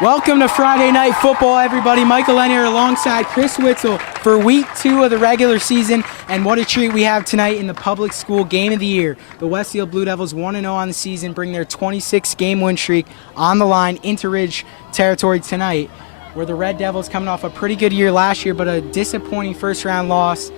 Welcome to Friday Night Football, everybody. Michael Lennier alongside Chris Witzel for Week 2 of the regular season. And what a treat we have tonight in the public school game of the year. The Westfield Blue Devils 1-0 on the season, bring their 26-game win streak on the line into Ridge territory tonight, where the Red Devils coming off a pretty good year last year, but a disappointing first-round loss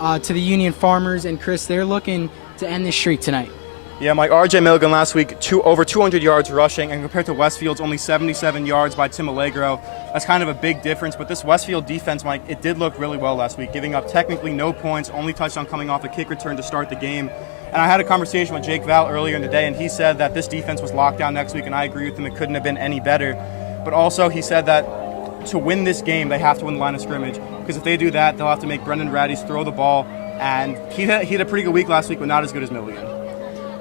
to the Union Farmers. And Chris, they're looking to end this streak tonight. Yeah, Mike, R.J. Milligan last week, over 200 yards rushing, and compared to Westfield's only 77 yards by Tim Allegro, that's kind of a big difference. But this Westfield defense, Mike, it did look really well last week, giving up technically no points, only touchdown coming off a kick return to start the game. And I had a conversation with Jake Val earlier in the day, and he said that this defense was locked down next week, and I agree with him. It couldn't have been any better. But also he said that to win this game, they have to win the line of scrimmage, because if they do that, they'll have to make Brendan Raddy's throw the ball. And he had a pretty good week last week, but not as good as Milligan.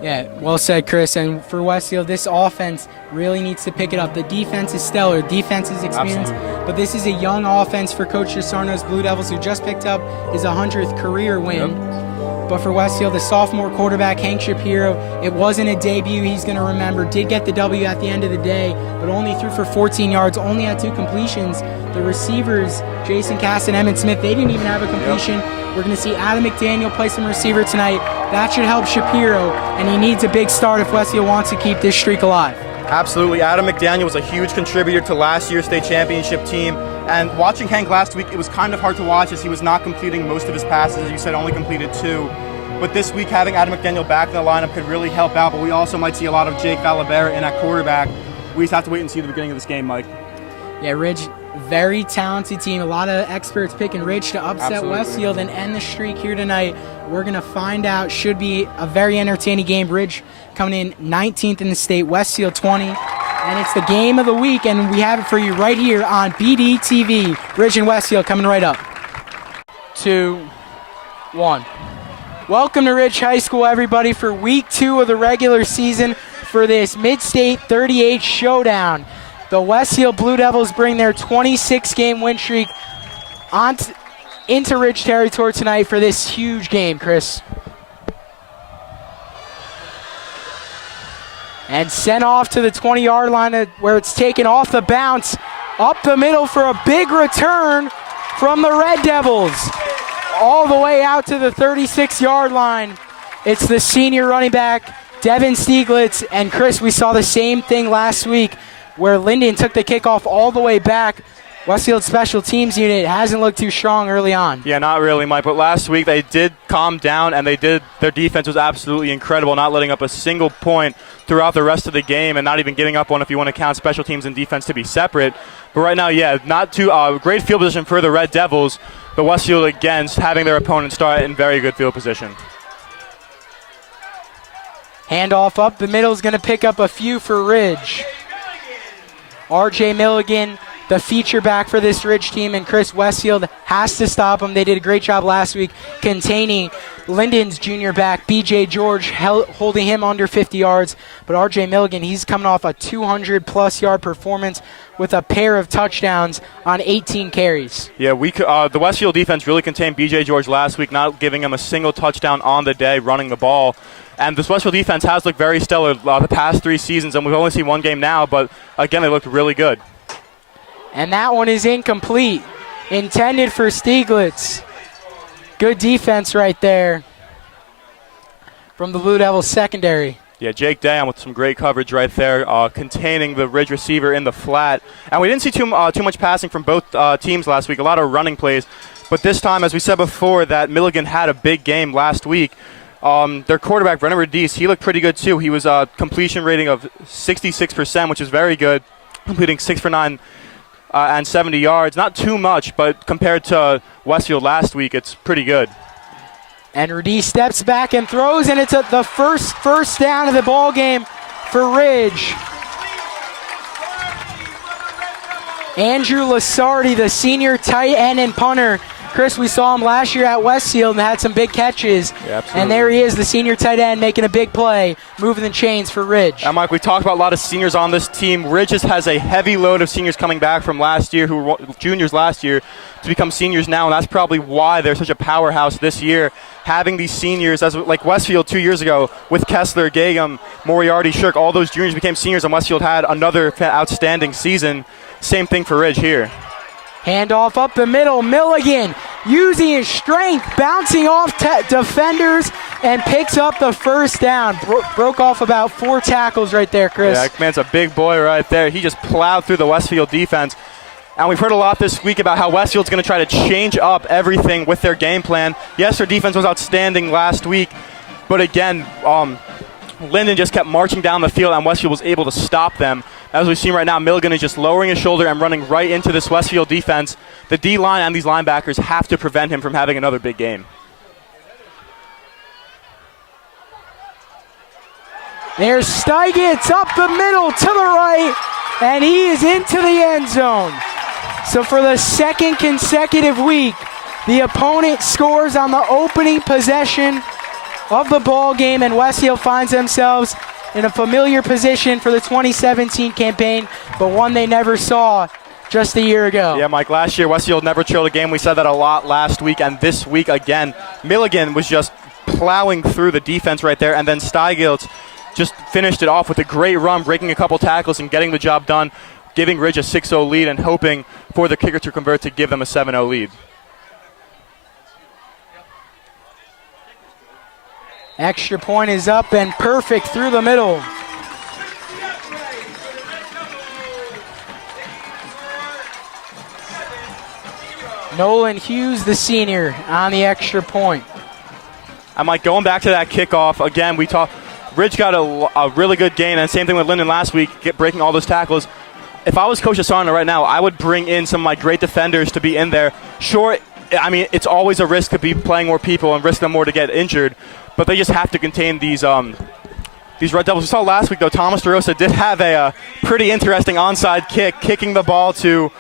Yeah, well said, Chris. And for Westfield, this offense really needs to pick it up. The defense is stellar. Defense is experienced. Absolutely. But this is a young offense for Coach DeSarno's Blue Devils, who just picked up his 100th career win. Yep. But for Westfield, the sophomore quarterback, Hank Shapiro, it wasn't a debut he's going to remember. Did get the W at the end of the day, but only threw for 14 yards, only had 2 completions. The receivers, Jason Cass and Emmett Smith, they didn't even have a completion. Yep. We're going to see Adam McDaniel play some receiver tonight. That should help Shapiro, and he needs a big start if Westfield wants to keep this streak alive. Absolutely. Adam McDaniel was a huge contributor to last year's state championship team. And watching Hank last week, it was kind of hard to watch as he was not completing most of his passes. As you said, only completed 2. But this week, having Adam McDaniel back in the lineup could really help out. But we also might see a lot of Jake Valabera in at quarterback. We just have to wait and see the beginning of this game, Mike. Yeah, Ridge, very talented team. A lot of experts picking Ridge to upset Absolutely. Westfield and end the streak here tonight. We're going to find out. Should be a very entertaining game. Ridge coming in 19th in the state, Westfield 20. And it's the game of the week, and we have it for you right here on BD TV. Ridge and Westfield coming right up. 2, 1. Welcome to Ridge High School, everybody, for Week 2 of the regular season for this Mid-State 38 showdown. The Westfield Blue Devils bring their 26-game win streak into Ridge territory tonight for this huge game, Chris. And sent off to the 20-yard line where it's taken off the bounce, up the middle for a big return from the Red Devils. All the way out to the 36-yard line. It's the senior running back, Devin Stieglitz. And Chris, we saw the same thing last week where Linden took the kickoff all the way back. Westfield special teams unit hasn't looked too strong early on. Yeah, not really, Mike. But last week they did calm down, and their defense was absolutely incredible, not letting up a single point throughout the rest of the game and not even giving up one if you want to count special teams and defense to be separate. But right now, yeah, not too great field position for the Red Devils. The Westfield against having their opponent start in very good field position. Handoff up the middle is going to pick up a few for Ridge. R.J. Milligan, the feature back for this Ridge team, and Chris, Westfield has to stop him. They did a great job last week containing Linden's junior back, B.J. George, holding him under 50 yards. But R.J. Milligan, he's coming off a 200-plus yard performance with a pair of touchdowns on 18 carries. Yeah, the Westfield defense really contained B.J. George last week, not giving him a single touchdown on the day running the ball. And this Westfield defense has looked very stellar the past 3 seasons, and we've only seen one game now, but again, they looked really good. And that one is incomplete, intended for Stieglitz. Good defense right there from the Blue Devils secondary. Yeah, Jake Dayan with some great coverage right there, containing the Ridge receiver in the flat. And we didn't see too much passing from both teams last week, a lot of running plays. But this time, as we said before, that Milligan had a big game last week. Their quarterback, Brennan Radice, he looked pretty good too. He was a completion rating of 66%, which is very good, completing 6 for 9 and 70 yards. Not too much, but compared to Westfield last week, it's pretty good. And Radice steps back and throws, and it's the first down of the ball game for Ridge. Andrew Lasardi, the senior tight end and punter, Chris, we saw him last year at Westfield and had some big catches. Yeah, absolutely. And there he is, the senior tight end, making a big play, moving the chains for Ridge. And Mike, we talked about a lot of seniors on this team. Ridge just has a heavy load of seniors coming back from last year, who were juniors last year, to become seniors now, and that's probably why they're such a powerhouse this year. Having these seniors, as like Westfield 2 years ago, with Kessler, Gagum, Moriarty, Shirk, all those juniors became seniors, and Westfield had another outstanding season. Same thing for Ridge here. Handoff up the middle, Milligan using his strength, bouncing off defenders, and picks up the first down. Broke off about 4 tackles right there, Chris. Yeah, that man's a big boy right there. He just plowed through the Westfield defense. And we've heard a lot this week about how Westfield's going to try to change up everything with their game plan. Yes, their defense was outstanding last week, but again, Linden just kept marching down the field, and Westfield was able to stop them. As we've seen right now, Milligan is just lowering his shoulder and running right into this Westfield defense. The D-line and these linebackers have to prevent him from having another big game. There's Steigitz up the middle to the right, and he is into the end zone. So for the second consecutive week, the opponent scores on the opening possession of the ball game, and Westfield finds themselves in a familiar position for the 2017 campaign, but one they never saw just a year ago. Yeah, Mike, last year Westfield never trailed a game. We said that a lot last week, and this week again. Milligan was just plowing through the defense right there, and then Steigitz just finished it off with a great run, breaking a couple tackles and getting the job done, giving Ridge a 6-0 lead and hoping for the kicker to convert to give them a 7-0 lead. Extra point is up and perfect through the middle. Nolan Hughes, the senior, on the extra point. I'm like, going back to that kickoff, again, we talked, Ridge got a really good gain, and same thing with Linden last week, breaking all those tackles. If I was Coach Asarna right now, I would bring in some of my great defenders to be in there. Sure, I mean, it's always a risk to be playing more people and risk them more to get injured, but they just have to contain these Red Devils. We saw last week, though, Thomas DeRosa did have a pretty interesting onside kick, kicking the ball to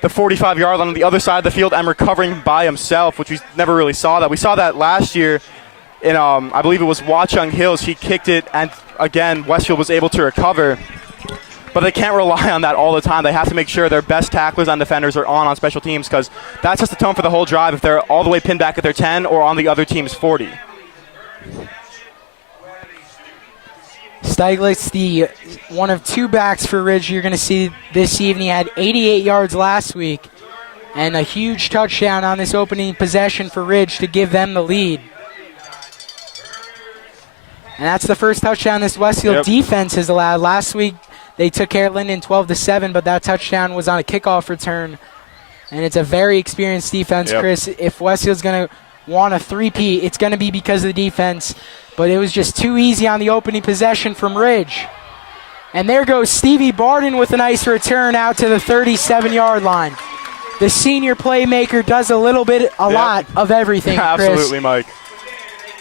the 45-yard line on the other side of the field and recovering by himself, which we never really saw that. We saw that last year in, I believe it was Watchung Hills. He kicked it, and again, Westfield was able to recover. But they can't rely on that all the time. They have to make sure their best tacklers and defenders are on special teams, because that's just the tone for the whole drive if they're all the way pinned back at their 10 or on the other team's 40. Stieglitz, the one of 2 backs for Ridge you're going to see this evening, had 88 yards last week and a huge touchdown on this opening possession for Ridge to give them the lead. And that's the first touchdown this Westfield defense has allowed. Last week they took care of Linden 12-7, but that touchdown was on a kickoff return. And it's a very experienced defense, Chris. If Westfield's going to want a three-peat, it's going to be because of the defense. But it was just too easy on the opening possession from Ridge. And there goes Stevie Barden with a nice return out to the 37-yard line. The senior playmaker does a lot of everything, Chris. Absolutely, Mike.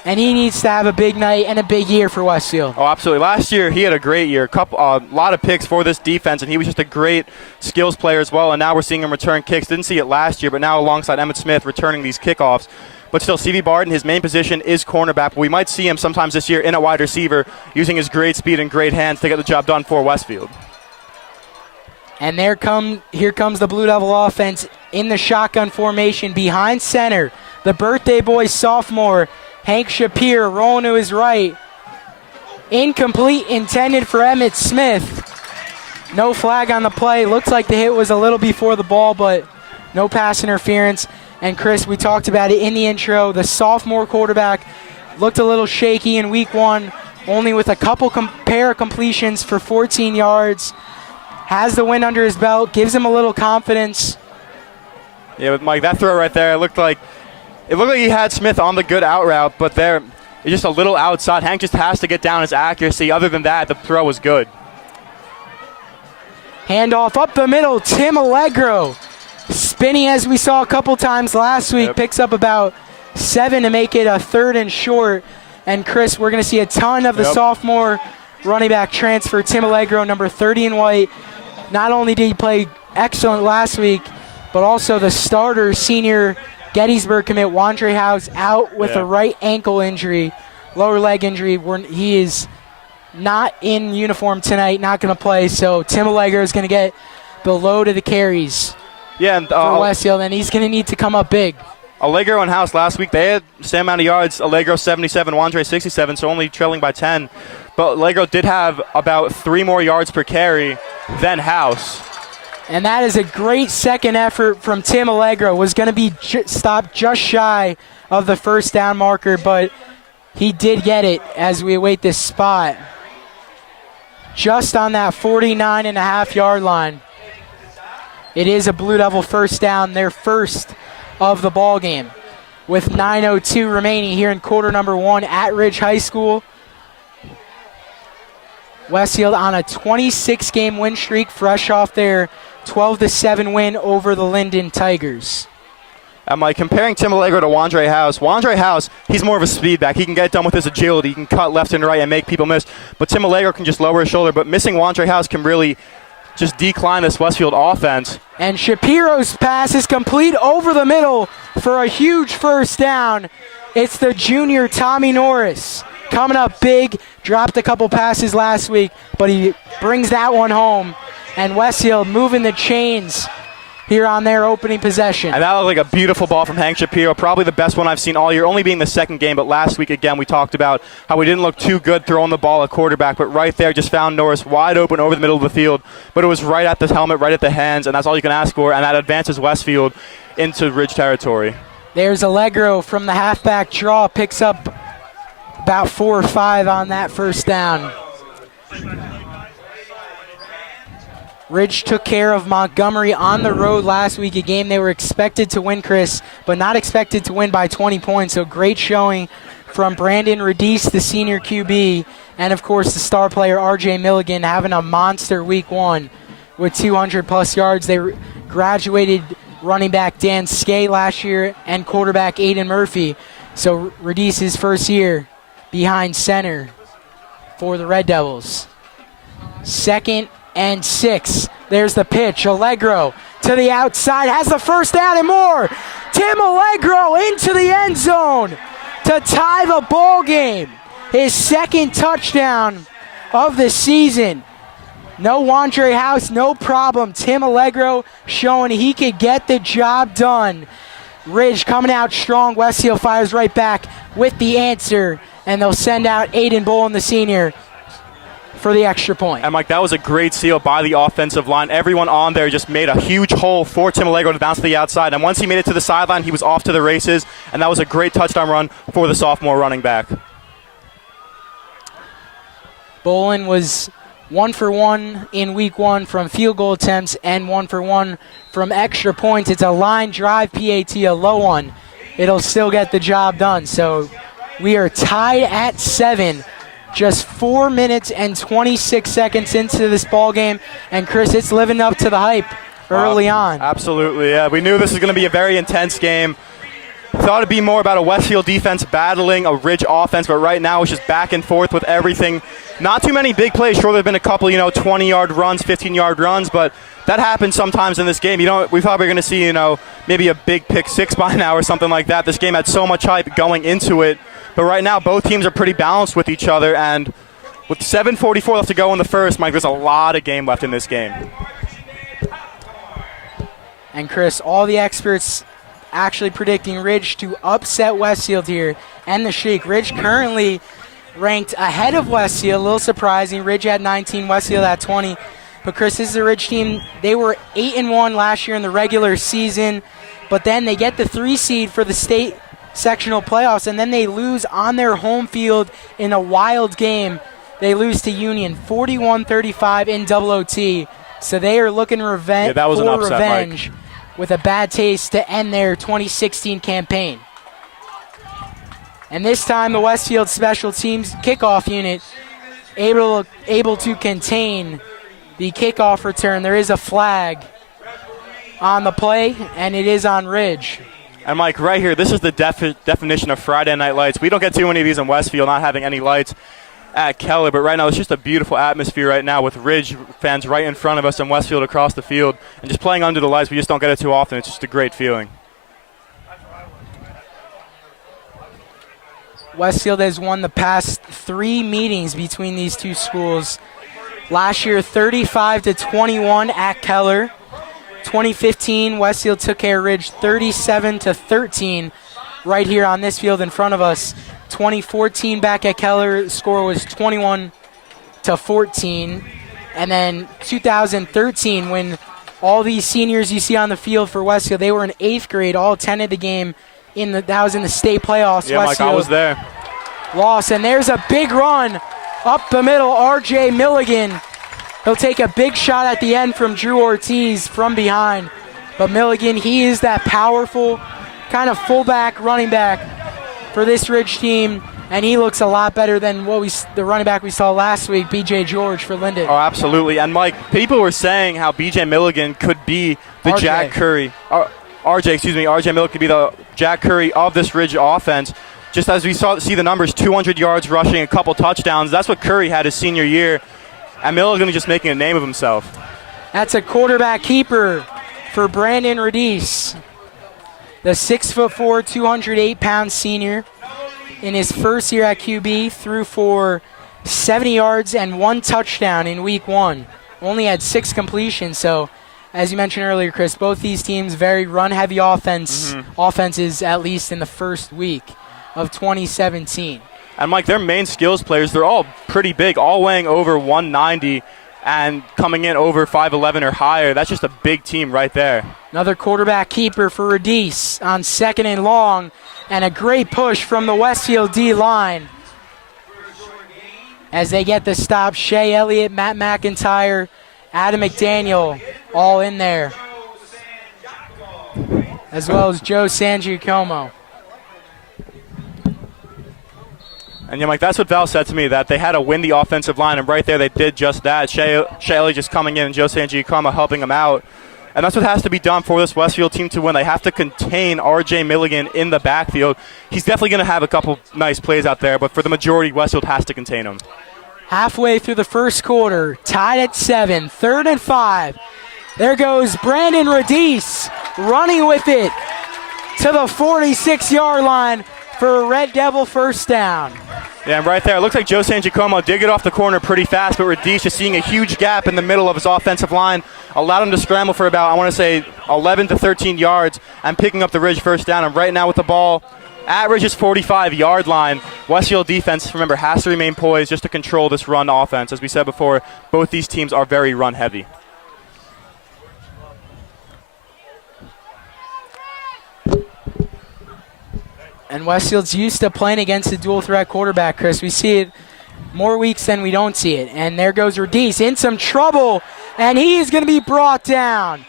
And he needs to have a big night and a big year for Westfield. Oh, absolutely. Last year, he had a great year. A lot of picks for this defense, and he was just a great skills player as well. And now we're seeing him return kicks. Didn't see it last year, but now alongside Emmett Smith returning these kickoffs. But still, Stevie Barton, his main position is cornerback. But we might see him sometimes this year in a wide receiver, using his great speed and great hands to get the job done for Westfield. And here comes the Blue Devil offense in the shotgun formation behind center. The birthday boy sophomore, Hank Shapir, rolling to his right. Incomplete, intended for Emmett Smith. No flag on the play. Looks like the hit was a little before the ball, but no pass interference. And Chris, we talked about it in the intro. The sophomore quarterback looked a little shaky in week 1, only with a couple pair of completions for 14 yards. Has the win under his belt, gives him a little confidence. Yeah, with Mike, that throw right there, it looked like he had Smith on the good out route, but there, it's just a little outside. Hank just has to get down his accuracy. Other than that, the throw was good. Handoff up the middle, Tim Allegro. Spinning as we saw a couple times last week, picks up about 7 to make it a 3rd and short. And Chris, we're going to see a ton of the sophomore running back transfer, Tim Allegro, number 30 in white. Not only did he play excellent last week, but also the starter senior Gettysburg commit Wandre House out with Yeah. a right ankle injury, lower leg injury. He is not in uniform tonight, not going to play. So Tim Allegro is going to get the load of the carries Yeah, and for Westfield, and he's going to need to come up big. Allegro and House last week, they had the same amount of yards. Allegro 77, Wandre 67, so only trailing by 10. But Allegro did have about 3 more yards per carry than House. And that is a great second effort from Tim Allegro. Was going to be stopped just shy of the first down marker, but he did get it as we await this spot. Just on that 49.5-yard line. It is a Blue Devil first down, their first of the ball game. With 9:02 remaining here in quarter number 1 at Ridge High School. Westfield on a 26-game win streak, fresh off their 12-7 win over the Linden Tigers. I'm like comparing Tim Allegro to Wandre House, he's more of a speed back. He can get it done with his agility. He can cut left and right and make people miss. But Tim Allegro can just lower his shoulder. But missing Wandre House can really just decline this Westfield offense. And Shapiro's pass is complete over the middle for a huge first down. It's the junior Tommy Norris coming up big. Dropped a couple passes last week, but he brings that one home. And Westfield moving the chains here on their opening possession. And that looked like a beautiful ball from Hank Shapiro, probably the best one I've seen all year, only being the second game. But last week, again, we talked about how we didn't look too good throwing the ball at quarterback, but right there just found Norris wide open over the middle of the field. But it was right at the helmet, right at the hands, and that's all you can ask for, and that advances Westfield into Ridge territory. There's Allegro from the halfback draw, picks up about 4 or 5 on that first down. Ridge took care of Montgomery on the road last week, a game they were expected to win, Chris, but not expected to win by 20 points. So great showing from Brandon Radice, the senior QB, and of course the star player RJ Milligan having a monster week 1 with 200-plus yards. They graduated running back Dan Skay last year and quarterback Aiden Murphy. So Radice's first year behind center for the Red Devils. 2nd and 6. There's the pitch. Allegro to the outside, has the first down and more. Tim Allegro into the end zone to tie the ball game. His 2nd touchdown of the season. No Wandre House, no problem. Tim Allegro showing he could get the job done. Ridge coming out strong. Westfield fires right back with the answer, and they'll send out Aiden Bolin, the senior, for the extra point. And Mike, that was a great seal by the offensive line. Everyone on there just made a huge hole for Tim Allegro to bounce to the outside. And once he made it to the sideline, he was off to the races. And that was a great touchdown run for the sophomore running back. Bolin was 1 for 1 in week 1 from field goal attempts and 1 for 1 from extra points. It's a line drive PAT, a low one. It'll still get the job done. So we are tied at 7. Just 4 minutes and 26 seconds into this ball game, and Chris, it's living up to the hype early on. Absolutely, yeah. We knew this was going to be a very intense game. Thought it'd be more about a Westfield defense battling a Ridge offense, but right now it's just back and forth with everything. Not too many big plays. Sure, there've been a couple, 20-yard runs, 15-yard runs, but that happens sometimes in this game. We thought we were going to see, maybe a big pick 6 by now or something like that. This game had so much hype going into it. But right now, both teams are pretty balanced with each other, and with 7:44 left to go in the first, Mike, there's a lot of game left in this game. And Chris, all the experts actually predicting Ridge to upset Westfield here and the streak. Ridge currently ranked ahead of Westfield, a little surprising. Ridge had 19, Westfield had 20. But Chris, this is a Ridge team. They were 8-1 last year in the regular season, but then they get the 3 seed for the state sectional playoffs, and then they lose on their home field in a wild game. They lose to Union 41-35 in double OT. So they are looking revenge with a bad taste to end their 2016 campaign. And this time the Westfield special teams kickoff unit able to contain the kickoff return. There is a flag on the play, and it is on Ridge. And Mike, right here, this is the definition of Friday night lights. We don't get too many of these in Westfield, not having any lights at Keller, but right now it's just a beautiful atmosphere right now with Ridge fans right in front of us and Westfield across the field, and just playing under the lights. We just don't get it too often. It's just a great feeling. Westfield has won the past 3 meetings between these two schools. Last year, 35-21 at Keller. 2015, Westfield took care of Ridge 37-13 right here on this field in front of us. 2014 back at Keller, the score was 21-14. And then 2013, when all these seniors you see on the field for Westfield, they were in 8th grade, all attended the game. That was in the state playoffs. Yeah, Mike, I was there. Lost, and there's a big run up the middle. R.J. Milligan. He'll take a big shot at the end from Drew Ortiz from behind. But Milligan, he is that powerful kind of fullback, running back for this Ridge team, and he looks a lot better than the running back we saw last week, B.J. George for Linden. Oh, absolutely. And, Mike, people were saying how B.J. Milligan could be the RJ. Jack Curry. R.J. Milligan could be the Jack Curry of this Ridge offense. Just as we see the numbers, 200 yards rushing, a couple touchdowns. That's what Curry had his senior year. And Milligan is just making a name of himself. That's a quarterback keeper for Brandon Radice, the 6'4", 208-pound senior. In his first year at QB, threw for 70 yards and 1 touchdown in week 1. Only had 6 completions. So, as you mentioned earlier, Chris, both these teams very run-heavy offenses, at least in the first week of 2017. And, Mike, their main skills players, they're all pretty big, all weighing over 190 and coming in over 5'11 or higher. That's just a big team right there. Another quarterback keeper for Radice on 2nd and long, and a great push from the Westfield D-line as they get the stop. Shea Elliott, Matt McIntyre, Adam McDaniel all in there, as well as Joe Sangiacomo. And, yeah, Mike, that's what Val said to me, that they had to win the offensive line, and right there they did just that. Shea Elliott just coming in and Joe Sangiacomo helping him out. And that's what has to be done for this Westfield team to win. They have to contain R.J. Milligan in the backfield. He's definitely going to have a couple nice plays out there, but for the majority, Westfield has to contain him. Halfway through the first quarter, tied at 7, 3rd and 5. There goes Brandon Radice running with it to the 46-yard line for a Red Devil first down. Yeah, and right there, it looks like Joe Sangiacomo did get off the corner pretty fast, but Radice just seeing a huge gap in the middle of his offensive line allowed him to scramble for about, 11 to 13 yards and picking up the Ridge first down. And right now with the ball at Ridge's 45-yard line, Westfield defense, remember, has to remain poised just to control this run offense. As we said before, both these teams are very run-heavy. And Westfield's used to playing against a dual-threat quarterback, Chris. We see it more weeks than we don't see it. And there goes Radice in some trouble, and he is going to be brought down.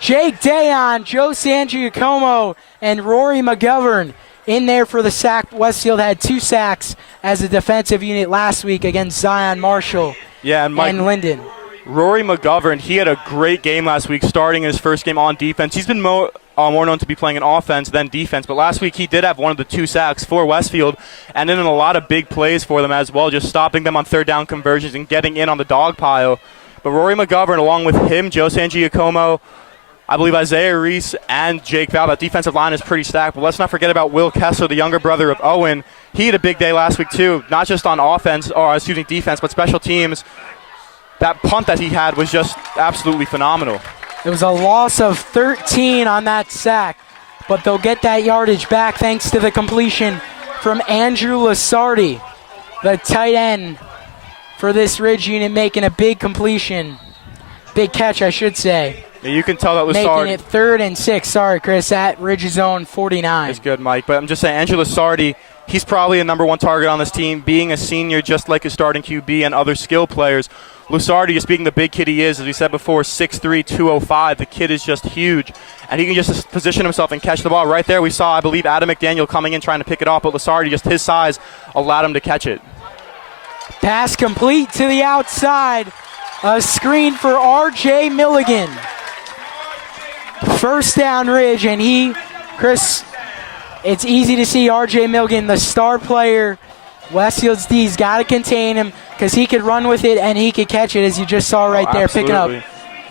Jake Dayon, Joe Sangiacomo, and Rory McGovern in there for the sack. Westfield had 2 sacks as a defensive unit last week against Zion Marshall and Linden. Rory McGovern, he had a great game last week, starting his first game on defense. He's been more known to be playing an offense than defense, but last week he did have one of the 2 sacks for Westfield, and then a lot of big plays for them as well, just stopping them on 3rd down conversions and getting in on the dog pile. But Rory McGovern, along with him, Joe Sangiacomo, I believe Isaiah Reese, and Jake Val, that defensive line is pretty stacked. But let's not forget about Will Kessler, the younger brother of Owen. He had a big day last week too, not just on defense, but special teams. That punt that he had was just absolutely phenomenal. It was a loss of 13 on that sack, but they'll get that yardage back thanks to the completion from Andrew Lasardi, the tight end for this Ridge unit, making a big completion. Big catch, I should say. Yeah, you can tell that Lasardi. Making it 3rd and 6. Sorry, Chris, at Ridge's zone 49. It's good, Mike. But I'm just saying, Andrew Lasardi, he's probably a number 1 target on this team, being a senior just like his starting QB and other skill players. Lusardi, just being the big kid he is, as we said before, 6'3", 205. The kid is just huge. And he can just position himself and catch the ball. Right there we saw, I believe, Adam McDaniel coming in trying to pick it off, but Lusardi, just his size, allowed him to catch it. Pass complete to the outside. A screen for R.J. Milligan. First down Ridge, and Chris, it's easy to see R.J. Milligan, the star player. Westfield's D's got to contain him because he could run with it and he could catch it, as you just saw right there, picking up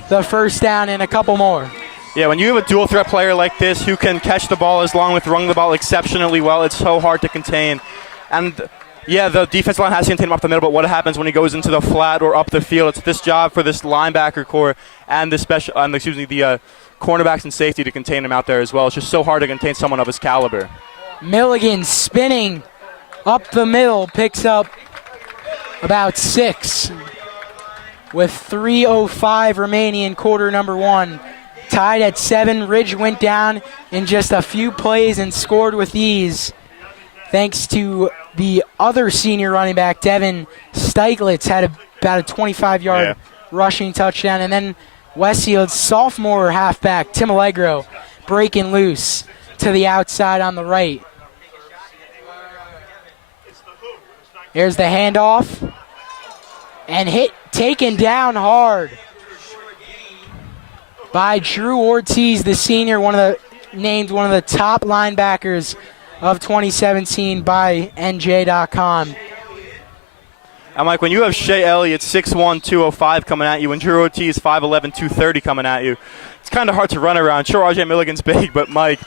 the first down and a couple more. Yeah, when you have a dual threat player like this who can catch the ball as long with running the ball exceptionally well, it's so hard to contain. And yeah, the defensive line has to contain him up the middle, but what happens when he goes into the flat or up the field? It's this job for this linebacker core and the cornerbacks and safety to contain him out there as well. It's just so hard to contain someone of his caliber. Milligan spinning up the middle, picks up about 6 with 3:05 remaining in quarter number 1. Tied at 7. Ridge went down in just a few plays and scored with ease, thanks to the other senior running back, Devin Steiglitz, had about a 25-yard rushing touchdown. And then Westfield's sophomore halfback, Tim Allegro, breaking loose to the outside on the right. Here's the handoff. And taken down hard by Drew Ortiz, the senior, named one of the top linebackers of 2017 by NJ.com. And Mike, when you have Shea Elliott 6'1", 205 coming at you, and Drew Ortiz 5'11", 230 coming at you, it's kind of hard to run around. Sure, RJ Milligan's big, but Mike,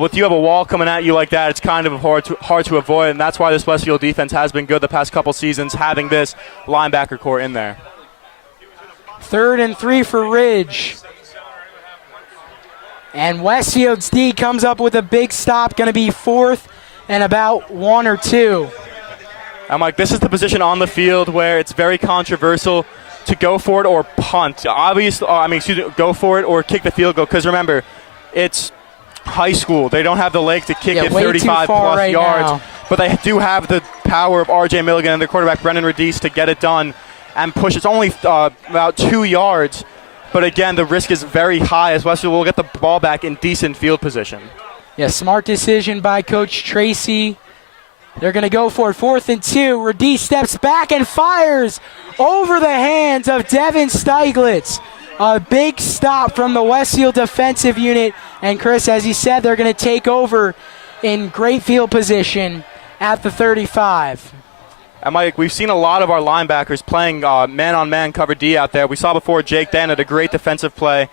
with you have a wall coming at you like that, it's kind of hard to avoid, and that's why this Westfield defense has been good the past couple seasons, having this linebacker core in there. 3rd and 3 for Ridge. And Westfield's D comes up with a big stop, going to be 4th and about 1 or 2. I'm like, this is the position on the field where it's very controversial to go for it or punt. Go for it or kick the field goal, because remember, it's high school. They don't have the leg to kick it 35-plus right yards, now. But they do have the power of RJ Milligan and their quarterback, Brendan Radice, to get it done and push. It's only about 2 yards. But again, the risk is very high as Westfield will get the ball back in decent field position. Yeah, smart decision by Coach Tracy. They're going to go for it. 4th and 2. Radice steps back and fires over the hands of Devin Steiglitz. A big stop from the Westfield defensive unit. And Chris, as he said, they're going to take over in great field position at the 35. And Mike, we've seen a lot of our linebackers playing man-on-man cover D out there. We saw before Jake Dan had a great defensive play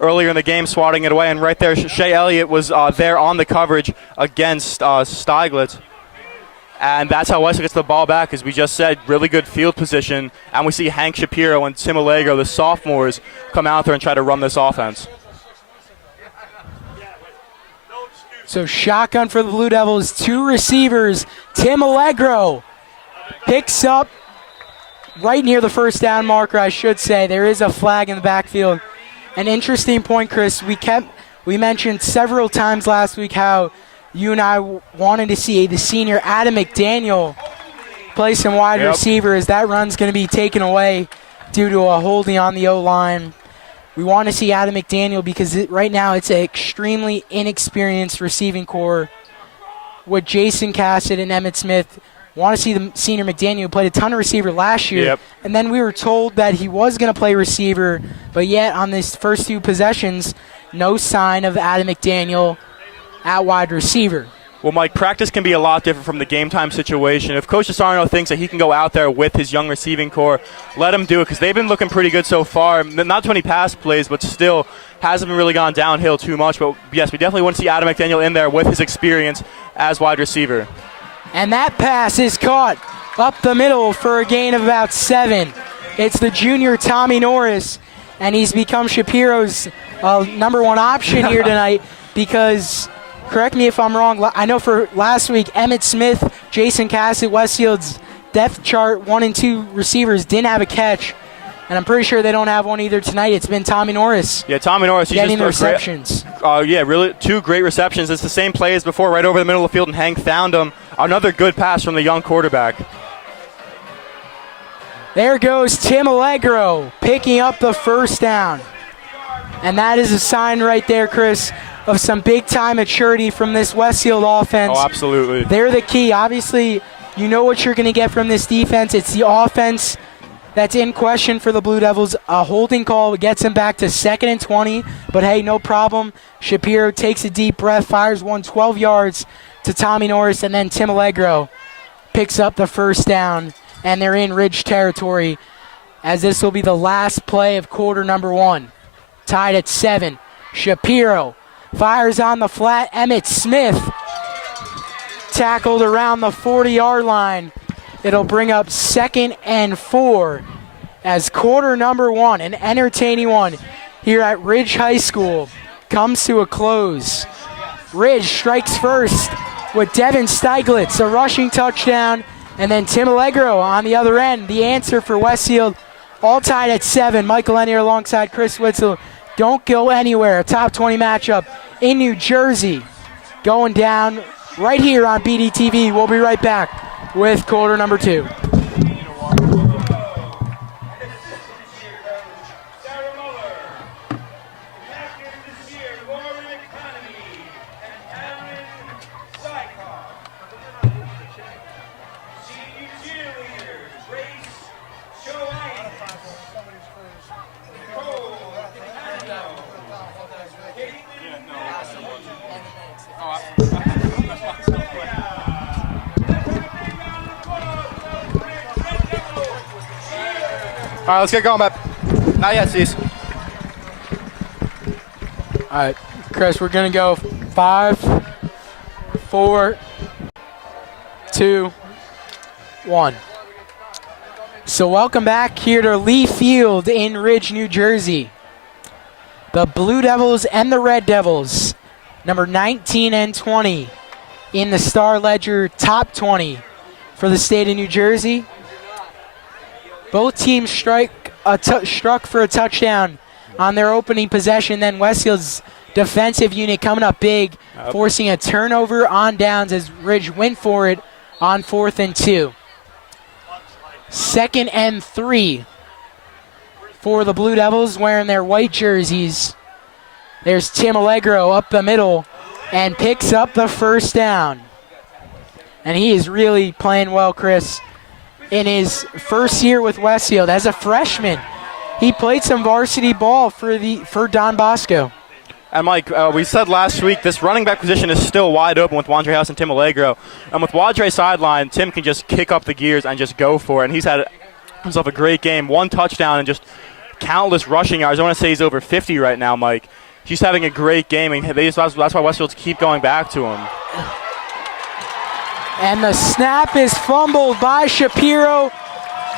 earlier in the game, swatting it away. And right there, Shea Elliott was there on the coverage against Steiglitz. And that's how Westfield gets the ball back, as we just said, really good field position. And we see Hank Shapiro and Tim Allegro, the sophomores, come out there and try to run this offense. So shotgun for the Blue Devils, 2 receivers. Tim Allegro picks up right near the first down marker, I should say. There is a flag in the backfield. An interesting point, Chris. We mentioned several times last week how you and I wanted to see the senior Adam McDaniel play some wide receiver, as that run's going to be taken away due to a holding on the O-line. We want to see Adam McDaniel because right now it's an extremely inexperienced receiving core with Jason Cassett and Emmett Smith. Want to see the senior McDaniel, who played a ton of receiver last year. And then we were told that he was going to play receiver, but yet on these first 2 possessions, no sign of Adam McDaniel at wide receiver. Well, Mike, practice can be a lot different from the game time situation. If Coach Asarno thinks that he can go out there with his young receiving core, let him do it, because they've been looking pretty good so far. Not too many pass plays, but still hasn't really gone downhill too much. But yes, we definitely want to see Adam McDaniel in there with his experience as wide receiver. And that pass is caught up the middle for a gain of about 7. It's the junior Tommy Norris, and he's become Shapiro's number 1 option here tonight because, correct me if I'm wrong, I know for last week, Emmett Smith, Jason Cassett, Westfield's depth chart 1 and 2 receivers didn't have a catch, and I'm pretty sure they don't have one either tonight. It's been Tommy Norris. Yeah, Tommy Norris. He's getting the just receptions. Really 2 great receptions. It's the same play as before, right over the middle of the field, and Hank found him. Another good pass from the young quarterback. There goes Tim Allegro picking up the first down. And that is a sign right there, Chris, of some big-time maturity from this Westfield offense. Oh, absolutely. They're the key. Obviously, you know what you're going to get from this defense. It's the offense that's in question for the Blue Devils. A holding call gets them back to 2nd and 20. But, hey, no problem. Shapiro takes a deep breath, fires one 12 yards to Tommy Norris, and then Tim Allegro picks up the first down, and they're in Ridge territory, as this will be the last play of quarter number 1. Tied at 7. Shapiro fires on the flat. Emmett Smith tackled around the 40-yard line. It'll bring up 2nd and 4 as quarter number 1, an entertaining one here at Ridge High School, comes to a close. Ridge strikes first with Devin Steiglitz, a rushing touchdown, and then Tim Allegro on the other end, the answer for Westfield. All tied at 7. Michael Ennier alongside Chris Witzel. Don't go anywhere. A top 20 matchup in New Jersey going down right here on BDTV. We'll be right back with quarter number 2. All right, let's get going, Bep. Not yet, Cease. All right, Chris, we're going to go 5, 4, 2, 1. So welcome back here to Lee Field in Ridge, New Jersey. The Blue Devils and the Red Devils, number 19 and 20 in the Star Ledger top 20 for the state of New Jersey. Both teams struck for a touchdown on their opening possession. Then Westfield's defensive unit coming up big, forcing a turnover on downs as Ridge went for it on 4th and 2. 2nd and 3 for the Blue Devils wearing their white jerseys. There's Tim Allegro up the middle and picks up the first down. And he is really playing well, Chris. In his first year with Westfield as a freshman, he played some varsity ball for Don Bosco. And Mike, we said last week this running back position is still wide open with Wandre House and Tim Allegro. And with Wandre sideline, Tim can just kick up the gears and just go for it. And he's had himself a great game, 1 touchdown and just countless rushing yards. I want to say he's over 50 right now, Mike. He's having a great game, and that's why Westfields keep going back to him. And the snap is fumbled by Shapiro,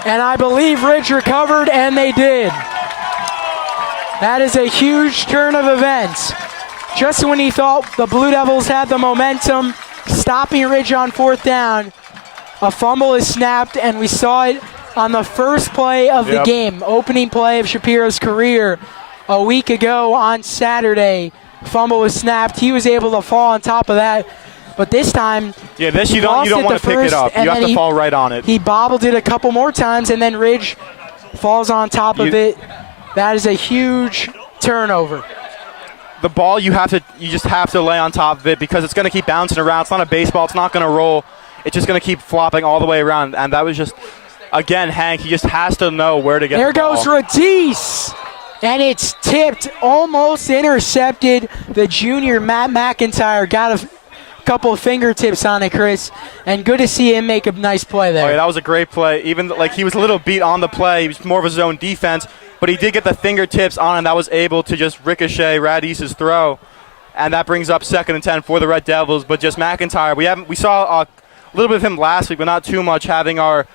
and I believe Ridge recovered, and they did. That is a huge turn of events. Just when he thought the Blue Devils had the momentum, stopping Ridge on 4th down, a fumble is snapped, and we saw it on the first play of the game, opening play of Shapiro's career a week ago on Saturday. Fumble was snapped. He was able to fall on top of that. But this time, you don't want to pick it up. You have to fall right on it. He bobbled it a couple more times, and then Ridge falls on top of it. That is a huge turnover. The ball, you just have to lay on top of it because it's going to keep bouncing around. It's not a baseball. It's not going to roll. It's just going to keep flopping all the way around. And that was just, again, Hank, he just has to know where to get the ball. There goes Radis. And it's tipped, almost intercepted. The junior, Matt McIntyre, got a couple of fingertips on it, Chris, and good to see him make a nice play there. Oh, yeah, that was a great play. Even he was a little beat on the play. He was more of his own defense, but he did get the fingertips on, and that was able to just ricochet Radis's throw, and that brings up 2nd and 10 for the Red Devils. But just McIntyre, we saw a little bit of him last week, but not too much, having our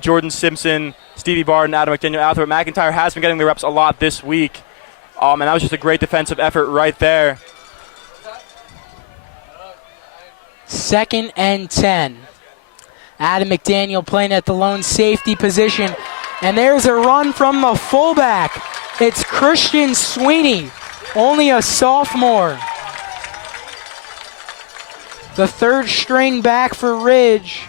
Jordan Simpson, Stevie Barton, Adam McDaniel out there. McIntyre has been getting the reps a lot this week, and that was just a great defensive effort right there. 2nd and 10. Adam McDaniel playing at the lone safety position. And there's a run from the fullback. It's Christian Sweeney, only a sophomore. The 3rd string back for Ridge.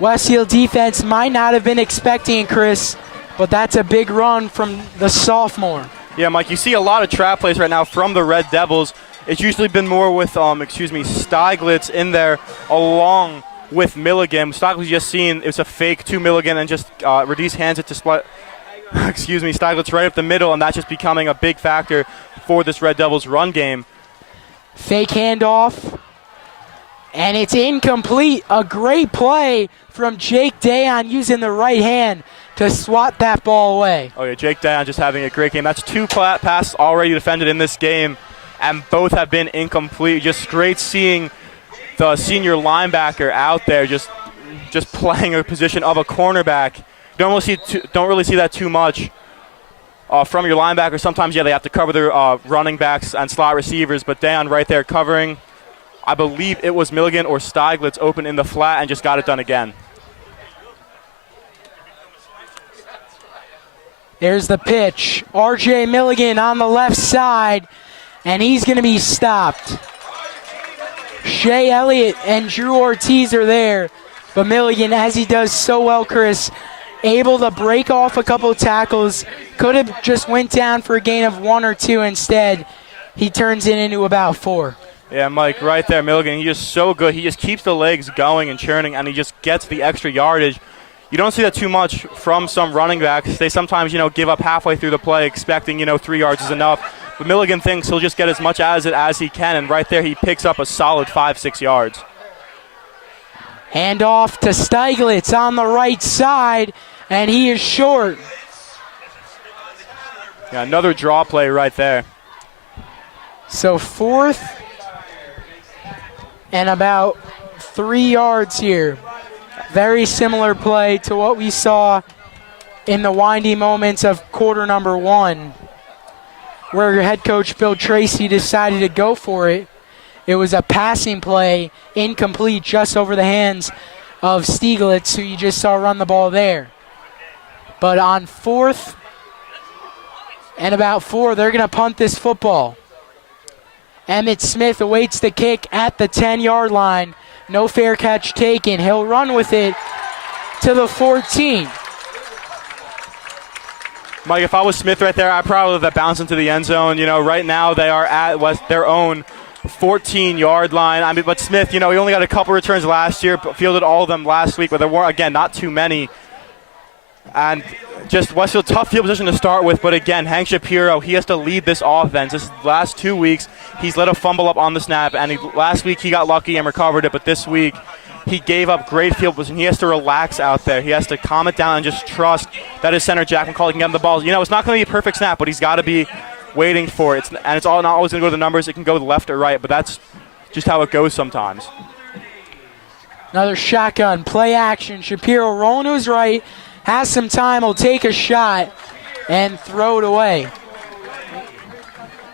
Westfield defense might not have been expecting, Chris, but that's a big run from the sophomore. Yeah, Mike, you see a lot of trap plays right now from the Red Devils. It's usually been more with, Steiglitz in there along with Milligan. Steiglitz just seen it's a fake to Milligan and just Radis hands it to Steiglitz right up the middle, and that's just becoming a big factor for this Red Devils run game. Fake handoff, and it's incomplete. A great play from Jake Dayon using the right hand to swat that ball away. Oh, yeah, Jake Dayon just having a great game. That's 2 passes already defended in this game, and both have been incomplete. Just great seeing the senior linebacker out there just playing a position of a cornerback. Don't really see that too much from your linebacker. Sometimes, yeah, they have to cover their running backs and slot receivers, but Dan right there covering. I believe it was Milligan or Steiglitz open in the flat and just got it done again. There's the pitch. R.J. Milligan on the left side, and he's going to be stopped. Shea Elliott and Drew Ortiz are there, but Milligan, as he does so well, Chris, able to break off a couple tackles, could have just went down for a gain of 1 or 2. Instead, he turns it into about 4. Yeah, Mike, right there, Milligan, he's just so good. He just keeps the legs going and churning, and he just gets the extra yardage. You don't see that too much from some running backs. They sometimes, give up halfway through the play expecting, 3 yards is enough. But Milligan thinks he'll just get as much as it as he can, and right there he picks up a solid 5-6 yards. Hand off to Steiglitz on the right side, and he is short. Yeah, another draw play right there. So 4th and about 3 yards here. Very similar play to what we saw in the windy moments of quarter number 1, where head coach Bill Tracy decided to go for it. It was a passing play, incomplete, just over the hands of Steiglitz, who you just saw run the ball there. But on 4th and about 4, they're going to punt this football. Emmitt Smith awaits the kick at the 10-yard line. No fair catch taken. He'll run with it to the 14. Mike, if I was Smith right there, I'd probably let that bounce into the end zone. Right now they are at their own 14-yard line. But Smith, he only got a couple returns last year, but fielded all of them last week, but there were, again, not too many. And just Westfield, tough field position to start with, but again, Hank Shapiro, he has to lead this offense. This last 2 weeks, he's let a fumble up on the snap, and last week he got lucky and recovered it, but this week he gave up great field position. He has to relax out there. He has to calm it down and just trust that his center, Jack McCauley, can get him the ball. It's not going to be a perfect snap, but he's got to be waiting for it. And it's all not always going to go to the numbers. It can go to the left or right, but that's just how it goes sometimes. Another shotgun, play action. Shapiro rolling to his right. Has some time, will take a shot and throw it away.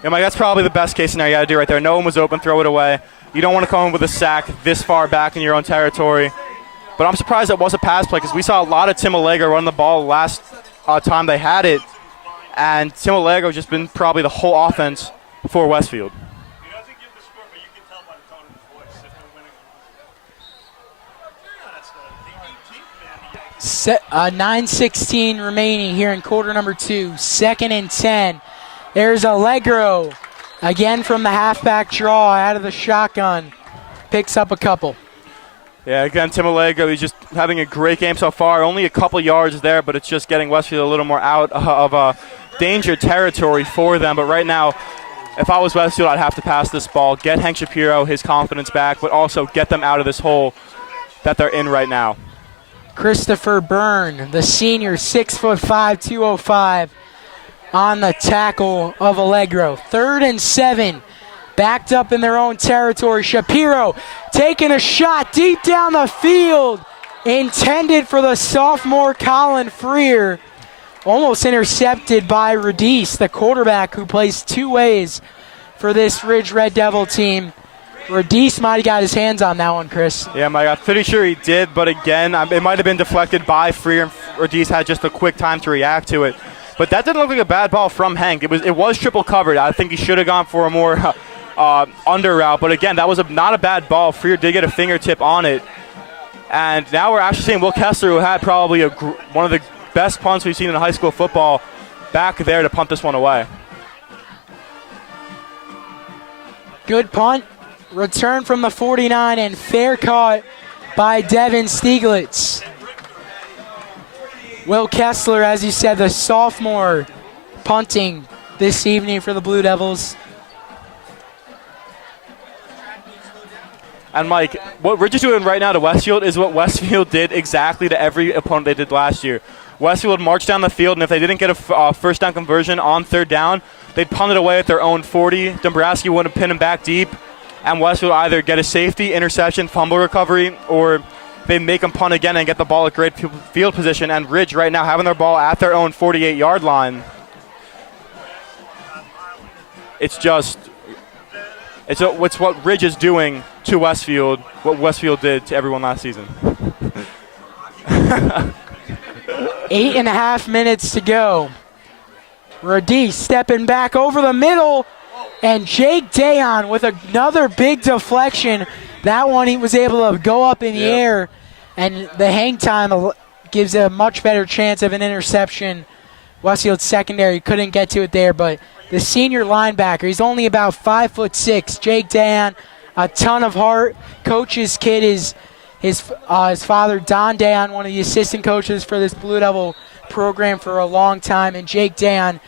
Yeah, Mike, that's probably the best case scenario you got to do right there. No one was open, throw it away. You don't want to come in with a sack this far back in your own territory. But I'm surprised that was a pass play because we saw a lot of Tim Allegro run the ball last time they had it. And Tim Allegro has just been probably the whole offense for Westfield. 9:16 remaining here in quarter number 2. 2nd and 10. There's Allegro again from the halfback draw out of the shotgun. Picks up a couple. Yeah, again, Tim Allegro, he's just having a great game so far. Only a couple yards there, but it's just getting Westfield a little more out of danger territory for them. But right now, if I was Westfield, I'd have to pass this ball, get Hank Shapiro his confidence back, but also get them out of this hole that they're in right now. Christopher Byrne, the senior, 6'5", 205, on the tackle of Allegro. 3rd and 7, backed up in their own territory. Shapiro taking a shot deep down the field, intended for the sophomore Colin Freer. Almost intercepted by Radice, the quarterback who plays 2 ways for this Ridge Red Devil team. Radice might have got his hands on that one, Chris. Yeah, Mike, I'm pretty sure he did, but again, it might have been deflected by Freer, and Radice had just a quick time to react to it. But that didn't look like a bad ball from Hank. It was triple covered. I think he should have gone for a more under route, but again, that was not a bad ball. Freer did get a fingertip on it. And now we're actually seeing Will Kessler, who had probably one of the best punts we've seen in high school football, back there to punt this one away. Good punt. Return from the 49 and fair caught by Devin Steiglitz. Will Kessler, as you said, the sophomore punting this evening for the Blue Devils. And Mike, what we're just doing right now to Westfield is what Westfield did exactly to every opponent they did last year. Westfield marched down the field, and if they didn't get a first down conversion on 3rd down, they'd punt it away at their own 40. Dombrowski wouldn't pin him back deep. and Westfield either get a safety, interception, fumble recovery, or they make them punt again and get the ball at great field position. And Ridge right now having their ball at their own 48-yard line. It's what Ridge is doing to Westfield, what Westfield did to everyone last season. 8.5 minutes to go. Radice stepping back over the middle, and Jake Dayon with another big deflection. That one he was able to go up in the air, and the hang time gives a much better chance of an interception. Westfield secondary couldn't get to it there, but the senior linebacker, he's only about 5'6". Jake Dayon, a ton of heart. Coach's kid is his father, Don Dayon, one of the assistant coaches for this Blue Devil program for a long time, and Jake Dayon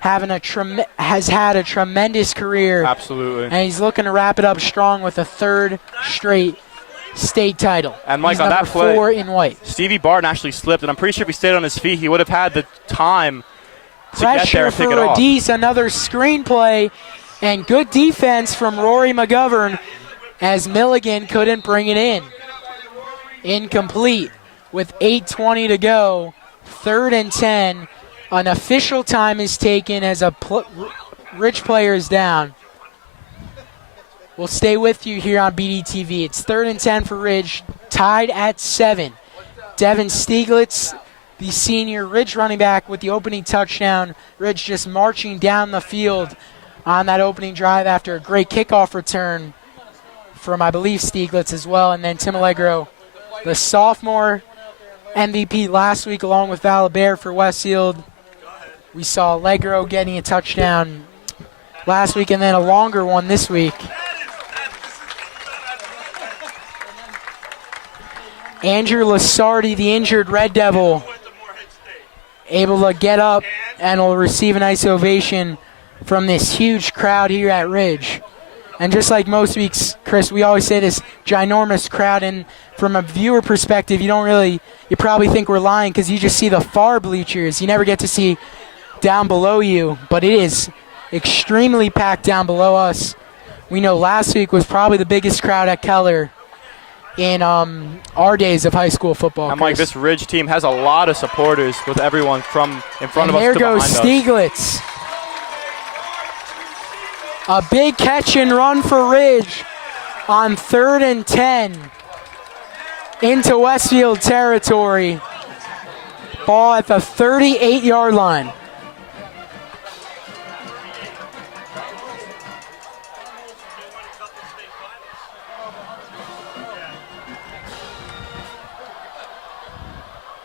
has had a tremendous career. Absolutely. And he's looking to wrap it up strong with a third straight state title. And Mike, he's on that play, 4 in white. Stevie Barton actually slipped, and I'm pretty sure if he stayed on his feet, he would have had the time to get there and pick it off. Pressure for Radice, another screenplay, and good defense from Rory McGovern as Milligan couldn't bring it in. Incomplete with 8:20 to go, 3rd and 10. An official time is taken as a Ridge player is down. We'll stay with you here on BDTV. It's 3rd and 10 for Ridge, tied at 7. Devin Stieglitz, the senior Ridge running back, with the opening touchdown. Ridge just marching down the field on that opening drive after a great kickoff return from, I believe, Stieglitz as well. And then Tim Allegro, the sophomore MVP last week, along with Valabert for Westfield. We saw Allegro getting a touchdown last week and then a longer one this week. Andrew Lasardi, the injured Red Devil, able to get up and will receive a nice ovation from this huge crowd here at Ridge. And just like most weeks, Chris, we always say this ginormous crowd, and from a viewer perspective, you probably think we're lying because you just see the far bleachers. You never get to see down below you, but it is extremely packed down below us. We know last week was probably the biggest crowd at Keller in our days of high school football. And Mike, this Ridge team has a lot of supporters with everyone from in front of us to behind us. There goes Stieglitz. A big catch and run for Ridge on 3rd and 10 into Westfield territory. Ball at the 38-yard line.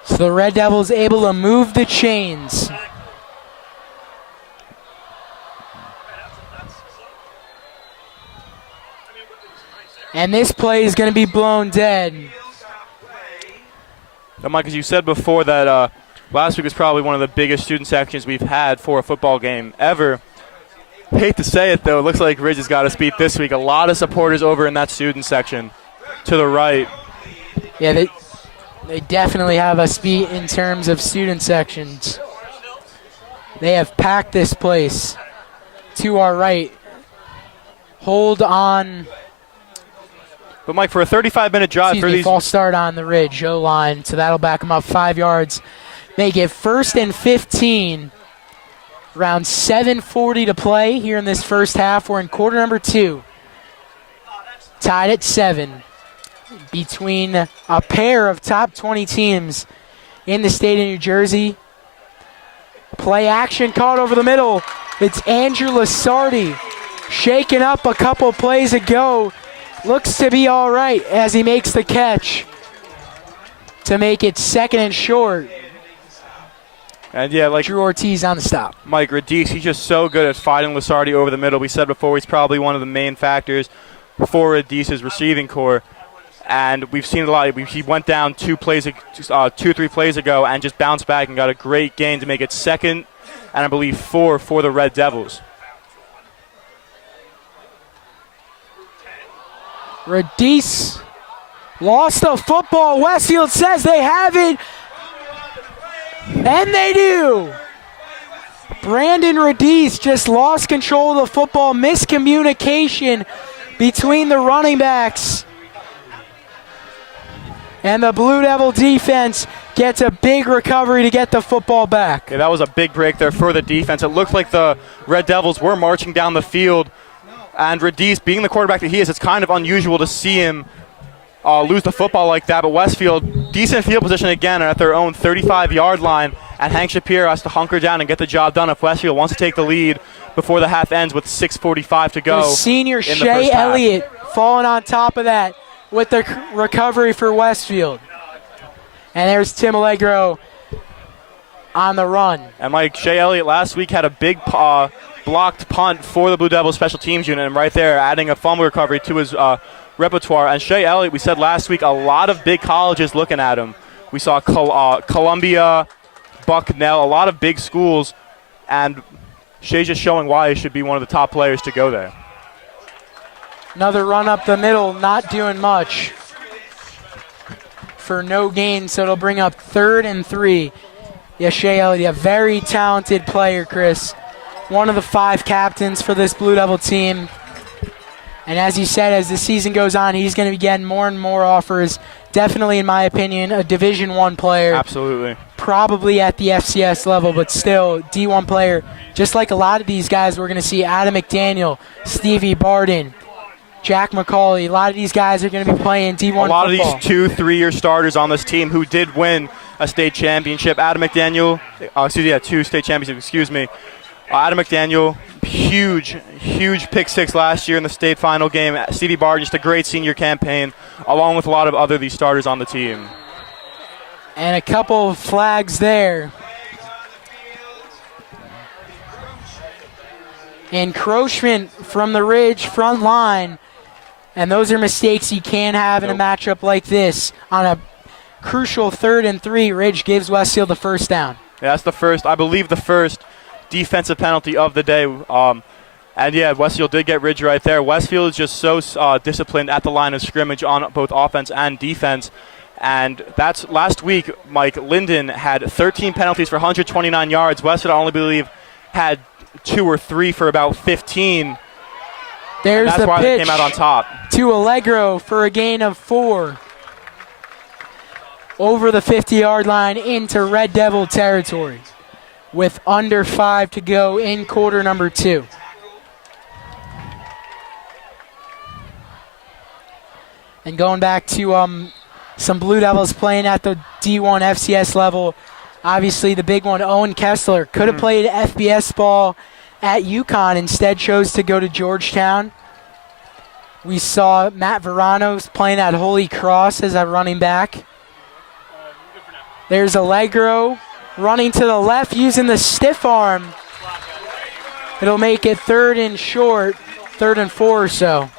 So the Red Devils able to move the chains. And this play is going to be blown dead. Now, Mike, as you said before, that last week was probably one of the biggest student sections we've had for a football game ever. Hate to say it, though, it looks like Ridge has got us beat this week. A lot of supporters over in that student section to the right. Yeah, they definitely have us beat in terms of student sections. They have packed this place to our right. Hold on. But, Mike, for a 35-minute drive for these... false start on the Ridge O-line, so that'll back them up 5 yards. Make it 1st and 15. Around 7:40 to play here in this first half. We're in quarter number 2. Tied at 7. Between a pair of top 20 teams in the state of New Jersey. Play action caught over the middle. It's Andrew Lasardi shaken up a couple plays ago. Looks to be all right as he makes the catch to make it 2nd and short. And yeah, like Drew Ortiz on the stop. Mike Radice, he's just so good at fighting Lasardi over the middle. We said before he's probably one of the main factors for Radice's receiving core. And we've seen a lot. He went down 3 plays ago and just bounced back and got a great gain to make it 2nd and I believe 4 for the Red Devils. Radice lost the football. Westfield says they have it. And they do. Brandon Radice just lost control of the football. Miscommunication between the running backs. And the Blue Devil defense gets a big recovery to get the football back. Yeah, that was a big break there for the defense. It looked like the Red Devils were marching down the field. And Radice, being the quarterback that he is, it's kind of unusual to see him lose the football like that. But Westfield, decent field position again at their own 35-yard line. And Hank Shapiro has to hunker down and get the job done if Westfield wants to take the lead before the half ends with 6:45 to go. The senior Shea Elliott falling on top of that with the recovery for Westfield. And there's Tim Allegro on the run. And Mike, Shea Elliott last week had a big blocked punt for the Blue Devils special teams unit, and right there adding a fumble recovery to his repertoire. And Shea Elliott, we said last week, a lot of big colleges looking at him. We saw Columbia, Bucknell, a lot of big schools, and Shea's just showing why he should be one of the top players to go there. Another run up the middle, not doing much for no gain, so it'll bring up 3rd and 3. Yeah, Shea Elliott, a very talented player, Chris. One of the 5 captains for this Blue Devil team. And as you said, as the season goes on, he's going to be getting more and more offers. Definitely, in my opinion, a Division I player. Absolutely. Probably at the FCS level, but still D1 player. Just like a lot of these guys, we're going to see Adam McDaniel, Stevie Barden, Jack McCauley. A lot of these guys are going to be playing D1 football. A lot of these 2-3-year starters on this team who did win a state championship. Adam McDaniel, 2 state championships, Adam McDaniel, huge pick 6 last year in the state final game. Stevie Barden, just a great senior campaign, along with a lot of these starters on the team. And a couple of flags there. Encroachment from the Ridge front line. And those are mistakes you can't have in a matchup like this. On a crucial 3rd and 3, Ridge gives Westfield the first down. Yeah, that's the first defensive penalty of the day. And yeah, Westfield did get Ridge right there. Westfield is just so disciplined at the line of scrimmage on both offense and defense. And that's last week, Mike, Linden had 13 penalties for 129 yards. Westfield, I only believe, had 2 or 3 for about 15. There's that's the why pitch they came out on top. To Allegro for a gain of 4. Over the 50-yard line into Red Devil territory with under 5 to go in quarter number 2. And going back to some Blue Devils playing at the D1 FCS level, obviously the big one, Owen Kessler, could have played FBS ball at UConn, instead chose to go to Georgetown. We saw Matt Veranos playing at Holy Cross as a running back. There's Allegro running to the left using the stiff arm. It'll make it 3rd and short, 3rd and 4 or so.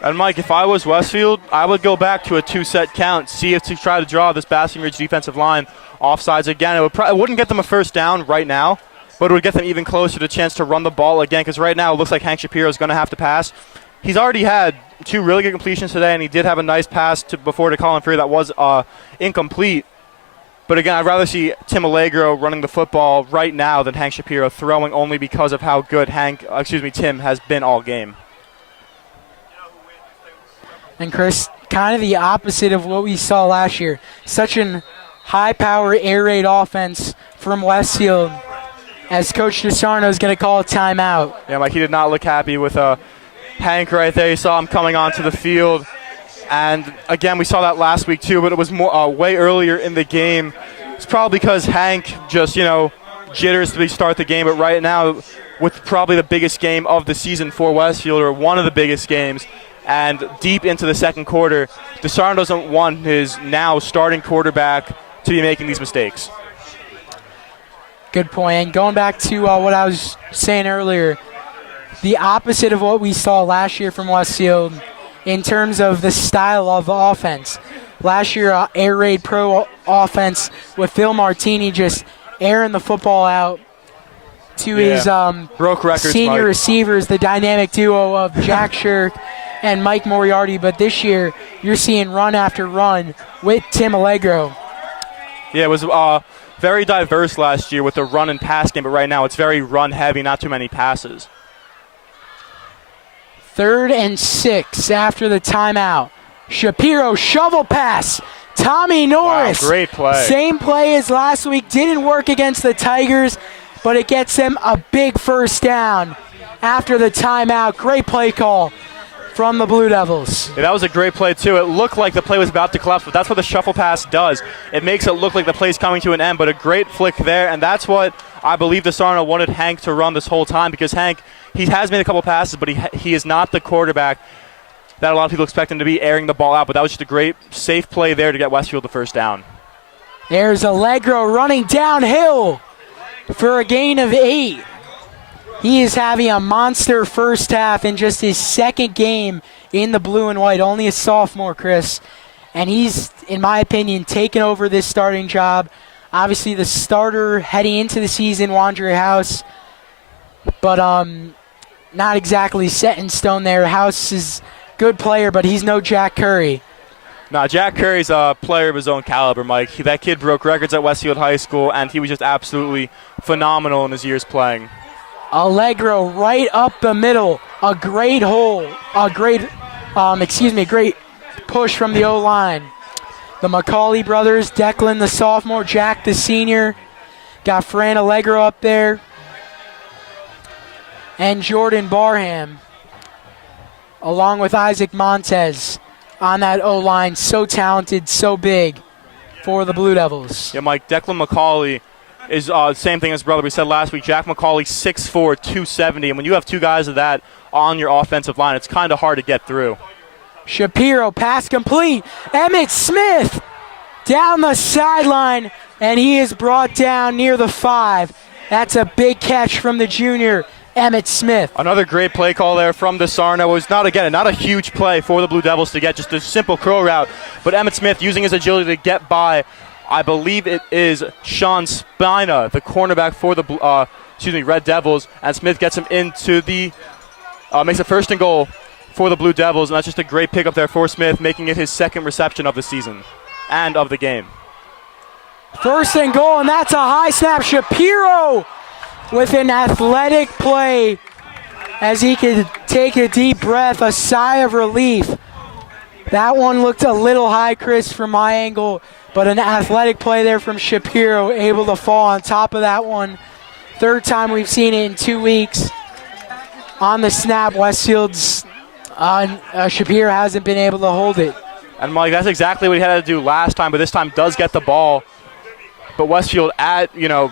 And Mike, if I was Westfield, I would go back to a 2-set count, see if to try to draw this Basking Ridge defensive line offsides again. It wouldn't get them a first down right now, but it would get them even closer to a chance to run the ball again, because right now it looks like Hank Shapiro is going to have to pass. He's already had 2 really good completions today, and he did have a nice pass before to Colin Freer that was incomplete. But again, I'd rather see Tim Allegro running the football right now than Hank Shapiro throwing, only because of how good Tim has been all game. And Chris, kind of the opposite of what we saw last year. Such an high-power air raid offense from Westfield, as Coach DeSarno is going to call a timeout. Yeah, Mike, he did not look happy with Hank right there. You saw him coming onto the field. And again, we saw that last week too, but it was more way earlier in the game. It's probably because Hank just, jitters to start the game. But right now, with probably the biggest game of the season for Westfield, or one of the biggest games, and deep into the second quarter, DeSarno doesn't want his now starting quarterback to be making these mistakes. Good point. And going back to what I was saying earlier, the opposite of what we saw last year from Westfield in terms of the style of offense. Last year, air raid pro offense with Phil Martini just airing the football out to his broke records, senior Mike. receivers, the dynamic duo of Jack Shirk and Mike Moriarty. But this year, you're seeing run after run with Tim Allegro. Yeah, it was very diverse last year with the run and pass game, but right now it's very run heavy, not too many passes. 3rd and 6 after the timeout. Shapiro, shovel pass. Tommy Norris. Wow, great play. Same play as last week. Didn't work against the Tigers, but it gets them a big first down after the timeout. Great play call from the Blue Devils. Yeah, that was a great play, too. It looked like the play was about to collapse, but that's what the shuffle pass does. It makes it look like the play's coming to an end, but a great flick there, and that's what I believe DeSarno wanted Hank to run this whole time, because Hank, he has made a couple passes, but he is not the quarterback that a lot of people expect him to be, airing the ball out, but that was just a great, safe play there to get Westfield the first down. There's Allegro running downhill for a gain of 8. He is having a monster first half in just his second game in the blue and white, only a sophomore, Chris. And he's, in my opinion, taken over this starting job. Obviously the starter heading into the season, Wandre House, but not exactly set in stone there. House is good player, but he's no Jack Curry. No, Jack Curry's a player of his own caliber, Mike. That kid broke records at Westfield High School, and he was just absolutely phenomenal in his years playing. Allegro right up the middle. A great hole. Great push from the O-line. The McCauley brothers, Declan the sophomore, Jack the senior. Got Fran Allegro up there. And Jordan Barham, along with Isaac Montez on that O-line. So talented, so big for the Blue Devils. Yeah, Mike, Declan McCauley is same thing as brother we said last week. Jack McCauley, 6'4", 270. And when you have two guys of that on your offensive line, it's kind of hard to get through. Shapiro, pass complete. Emmett Smith down the sideline, and he is brought down near the 5. That's a big catch from the junior, Emmett Smith. Another great play call there from DeSarno. It was not a huge play for the Blue Devils to get, just a simple curl route. But Emmett Smith using his agility to get by, I believe it is Sean Spina, the cornerback for the Red Devils. And Smith gets him into the, makes a 1st and goal for the Blue Devils. And that's just a great pickup there for Smith, making it his 2nd reception of the season and of the game. 1st and goal, and that's a high snap. Shapiro with an athletic play as he could take a deep breath, a sigh of relief. That one looked a little high, Chris, from my angle, but an athletic play there from Shapiro, able to fall on top of that one. 3rd time we've seen it in 2 weeks. On the snap, Westfield's Shapiro hasn't been able to hold it. And Mike, that's exactly what he had to do last time, but this time does get the ball. But Westfield at, the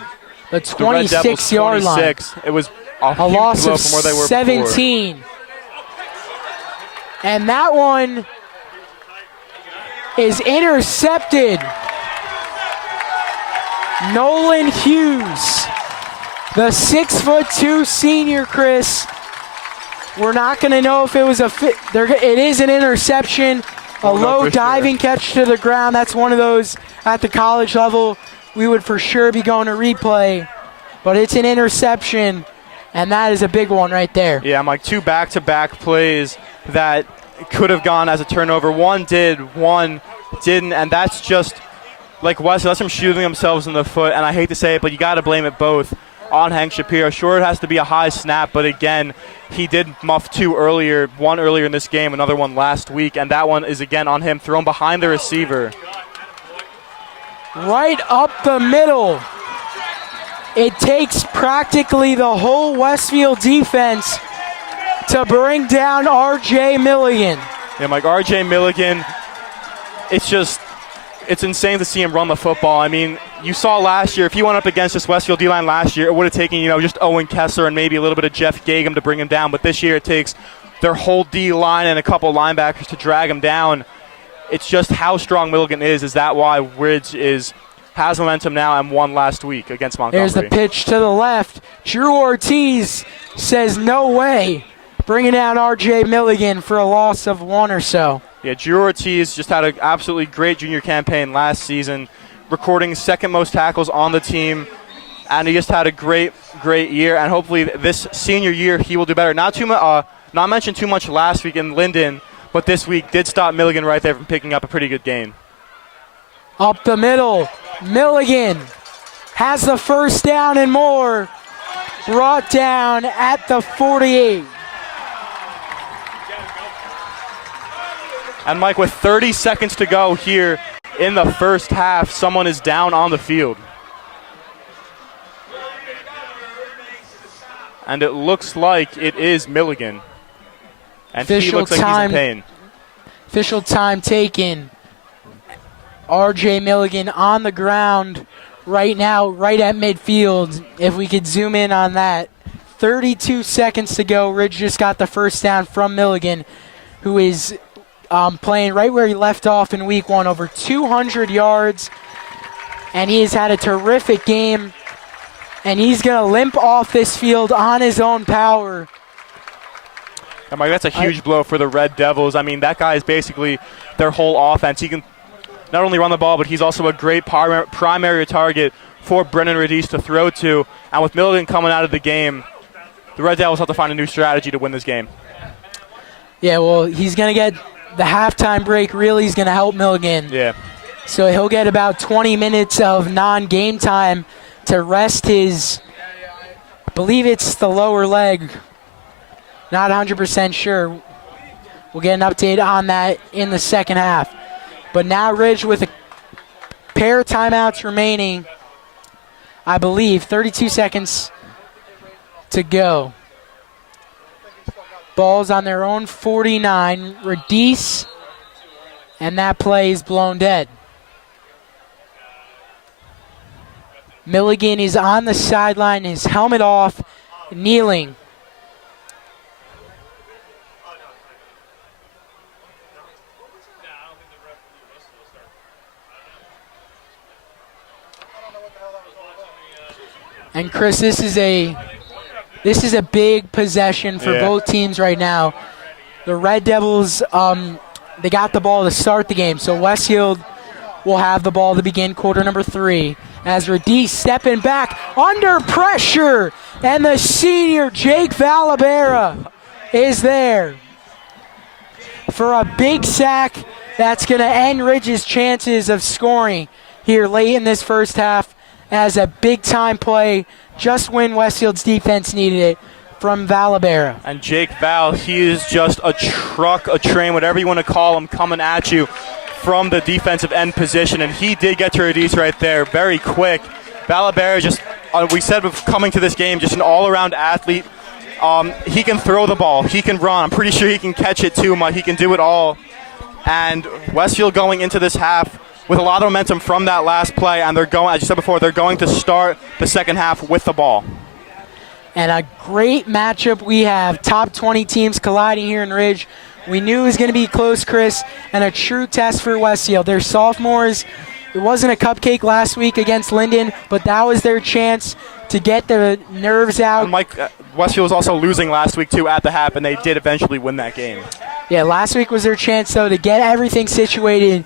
26-yard line. It was a loss blow of from where they were 17. Before. And that one is intercepted. Nolan Hughes, the 6'2" senior, Chris. We're not going to know if it was it is an interception, a low diving catch to the ground. That's one of those at the college level we would for sure be going to replay. But it's an interception, and that is a big one right there. Yeah, Mike, 2 back-to-back plays that could have gone as a turnover. One did, one didn't, and that's just like Westfield. That's them shooting themselves in the foot, and I hate to say it, but you got to blame it both on Hank Shapiro. Sure, it has to be a high snap, but again, he did muff 2 earlier, one earlier in this game, another one last week, and that one is again on him, thrown behind the receiver. Right up the middle. It takes practically the whole Westfield defense to bring down R.J. Milligan. Yeah, Mike, R.J. Milligan, it's insane to see him run the football. I mean, you saw last year, if he went up against this Westfield D-line last year, it would have taken, just Owen Kessler and maybe a little bit of Jeff Gagum to bring him down. But this year it takes their whole D-line and a couple linebackers to drag him down. It's just how strong Milligan is. Is that why Ridge has momentum now and won last week against Montgomery? There's the pitch to the left. Drew Ortiz says no way, bringing down R.J. Milligan for a loss of 1 or so. Yeah, Drew Ortiz just had an absolutely great junior campaign last season, recording 2nd most tackles on the team, and he just had a great year, and hopefully this senior year he will do better. Not mentioned too much last week in Linden, but this week did stop Milligan right there from picking up a pretty good gain. Up the middle, Milligan has the 1st down and more, brought down at the 48. And Mike, with 30 seconds to go here in the first half, someone is down on the field. And it looks like it is Milligan. And he looks like he's in pain. Official time taken. RJ Milligan on the ground right now, right at midfield. If we could zoom in on that. 32 seconds to go. Ridge just got the first down from Milligan, who is playing right where he left off in week 1, over 200 yards. And he has had a terrific game. And he's going to limp off this field on his own power. And Mike, that's a huge blow for the Red Devils. I mean, that guy is basically their whole offense. He can not only run the ball, but he's also a great primary target for Brennan Radice to throw to. And with Milligan coming out of the game, the Red Devils have to find a new strategy to win this game. Yeah, well, he's going to get the halftime break. Really is going to help Milligan. Yeah. So he'll get about 20 minutes of non-game time to rest his, I believe it's the lower leg. Not 100% sure. We'll get an update on that in the second half. But now Ridge with a pair of timeouts remaining. I believe 32 seconds to go. Ball's on their own 49. Radice, and that play is blown dead. Milligan is on the sideline, his helmet off, kneeling. And Chris, this is a big possession for both teams right now. The Red Devils, they got the ball to start the game, so Westfield will have the ball to begin quarter number 3. As Radice stepping back under pressure, and the senior Jake Valabera is there for a big sack that's going to end Ridge's chances of scoring here late in this first half. As a big-time play, just when Westfield's defense needed it, from Valabera. And Jake Val, he is just a truck, a train, whatever you want to call him, coming at you from the defensive end position. And he did get to Radice right there very quick. Valabera just, we said coming to this game, just an all-around athlete. He can throw the ball. He can run. I'm pretty sure he can catch it too. He can do it all. And Westfield going into this half with a lot of momentum from that last play, and they're going, as you said before, they're going to start the second half with the ball. And a great matchup we have. Top 20 teams colliding here in Ridge. We knew it was going to be close, Chris, and a true test for Westfield. They're sophomores. It wasn't a cupcake last week against Linden, but that was their chance to get the nerves out. And Mike, Westfield was also losing last week, too, at the half, and they did eventually win that game. Yeah, last week was their chance, though, to get everything situated,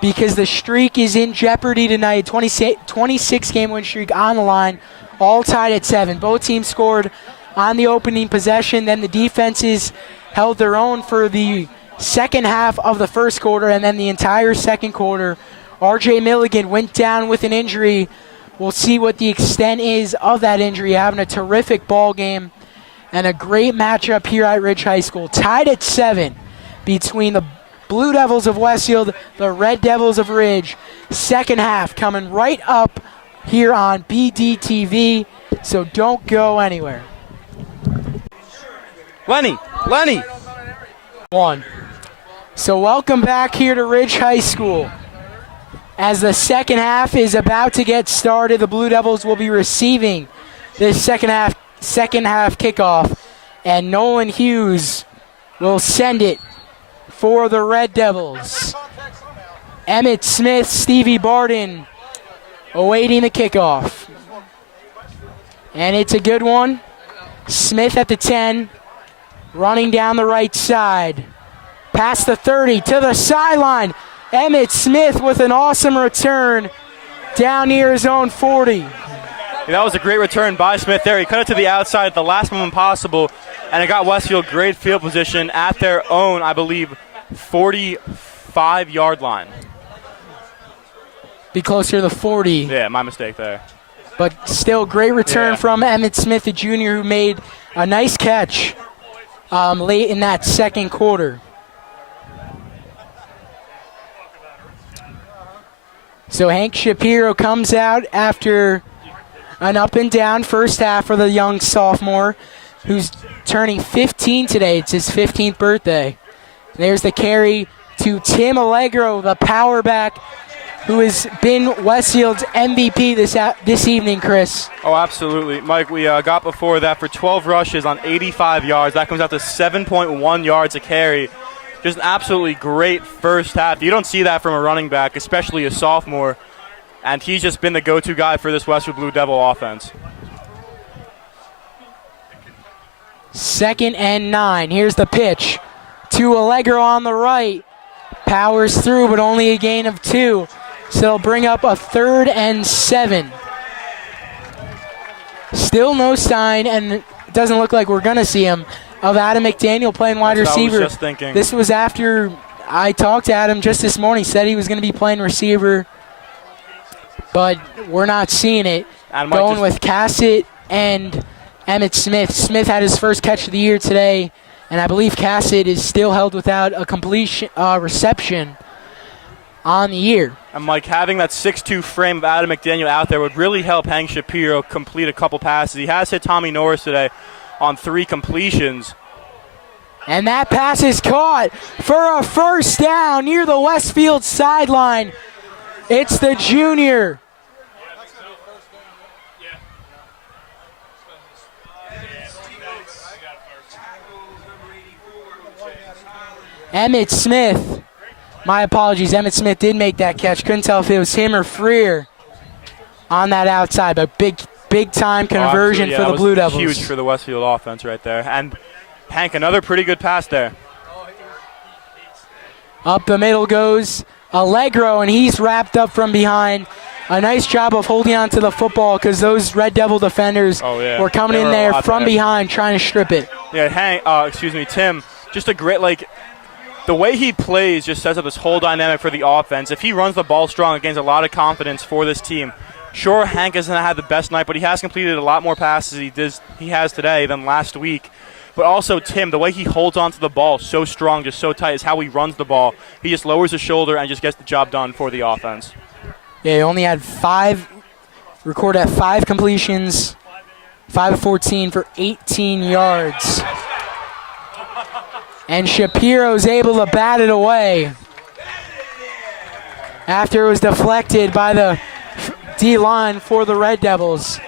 because the streak is in jeopardy tonight. 26-game win streak on the line, all tied at 7. Both teams scored on the opening possession. Then the defenses held their own for the second half of the first quarter, and then the entire second quarter. RJ Milligan went down with an injury. We'll see what the extent is of that injury. Having a terrific ball game and a great matchup here at Ridge High School. Tied at 7 between the Blue Devils of Westfield, the Red Devils of Ridge. Second half coming right up here on BDTV, so don't go anywhere. Lenny. 1. So welcome back here to Ridge High School. As the second half is about to get started, the Blue Devils will be receiving this second half kickoff, and Nolan Hughes will send it for the Red Devils. Emmett Smith, Stevie Barden awaiting the kickoff. And it's a good one. Smith at the 10, running down the right side. Past the 30 to the sideline. Emmett Smith with an awesome return down near his own 40. Yeah, that was a great return by Smith there. He cut it to the outside at the last moment possible, and it got Westfield great field position at their own, I believe, 45-yard line. Be closer to the 40. Yeah, my mistake there. But still, great return from Emmett Smith, the junior, who made a nice catch late in that second quarter. So Hank Shapiro comes out after an up and down first half for the young sophomore who's turning 15 today. It's his 15th birthday. There's the carry to Tim Allegro, the power back, who has been Westfield's MVP this evening, Chris. Oh, absolutely. Mike, we got before that for 12 rushes on 85 yards. That comes out to 7.1 yards a carry. Just an absolutely great first half. You don't see that from a running back, especially a sophomore. And he's just been the go-to guy for this Westwood Blue Devil offense. 2nd and 9. Here's the pitch to Allegro on the right. Powers through, but only a gain of 2. So they'll bring up a 3rd and 7. Still no sign, and it doesn't look like we're going to see him, of Adam McDaniel playing wide receiver. I was just thinking. This was after I talked to Adam just this morning. Said he was going to be playing receiver, but we're not seeing it. Going with Cassett and Emmett Smith. Smith had his first catch of the year today, and I believe Cassett is still held without a completion reception on the year. And Mike, having that 6'2 frame of Adam McDaniel out there would really help Hank Shapiro complete a couple passes. He has hit Tommy Norris today on 3 completions. And that pass is caught for a first down near the Westfield sideline. It's the junior. Emmett Smith. My apologies. Emmett Smith did make that catch. Couldn't tell if it was him or Freer on that outside, but big time conversion for the Blue Devils. Huge for the Westfield offense right there. And Hank, another pretty good pass there. Up the middle goes Allegro, and he's wrapped up from behind. A nice job of holding on to the football because those Red Devil defenders were coming in there from behind trying to strip it. Yeah, Hank, Tim, just a great, the way he plays just sets up this whole dynamic for the offense. If he runs the ball strong, it gains a lot of confidence for this team. Sure, Hank hasn't had the best night, but he has completed a lot more passes he has today than last week. But also, Tim, the way he holds onto the ball so strong, just so tight, is how he runs the ball. He just lowers his shoulder and just gets the job done for the offense. Yeah, he only had 5 completions, 5 of 14 for 18 yards. And Shapiro's able to bat it away after it was deflected by the D-line for the Red Devils.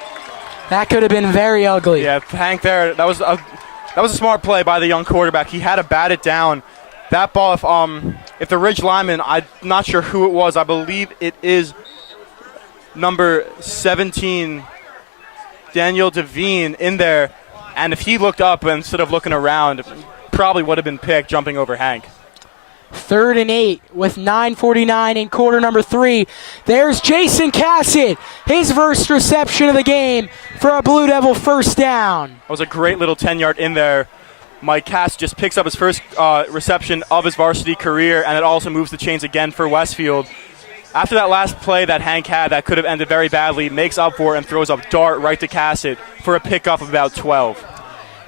That could have been very ugly. Yeah, Hank there, that was a smart play by the young quarterback. He had to bat it down. That ball, if the Ridge lineman, I'm not sure who it was. I believe it is number 17, Daniel Devine, in there. And if he looked up instead of looking around, probably would have been picked jumping over Hank. 3rd and 8 with 9:49 in quarter number 3. There's Jason Cassett, his first reception of the game for a Blue Devil first down. That was a great little 10-yard in there. Mike Cass just picks up his first reception of his varsity career, and it also moves the chains again for Westfield. After that last play that Hank had that could have ended very badly, makes up for it and throws a dart right to Cassett for a pickup of about 12.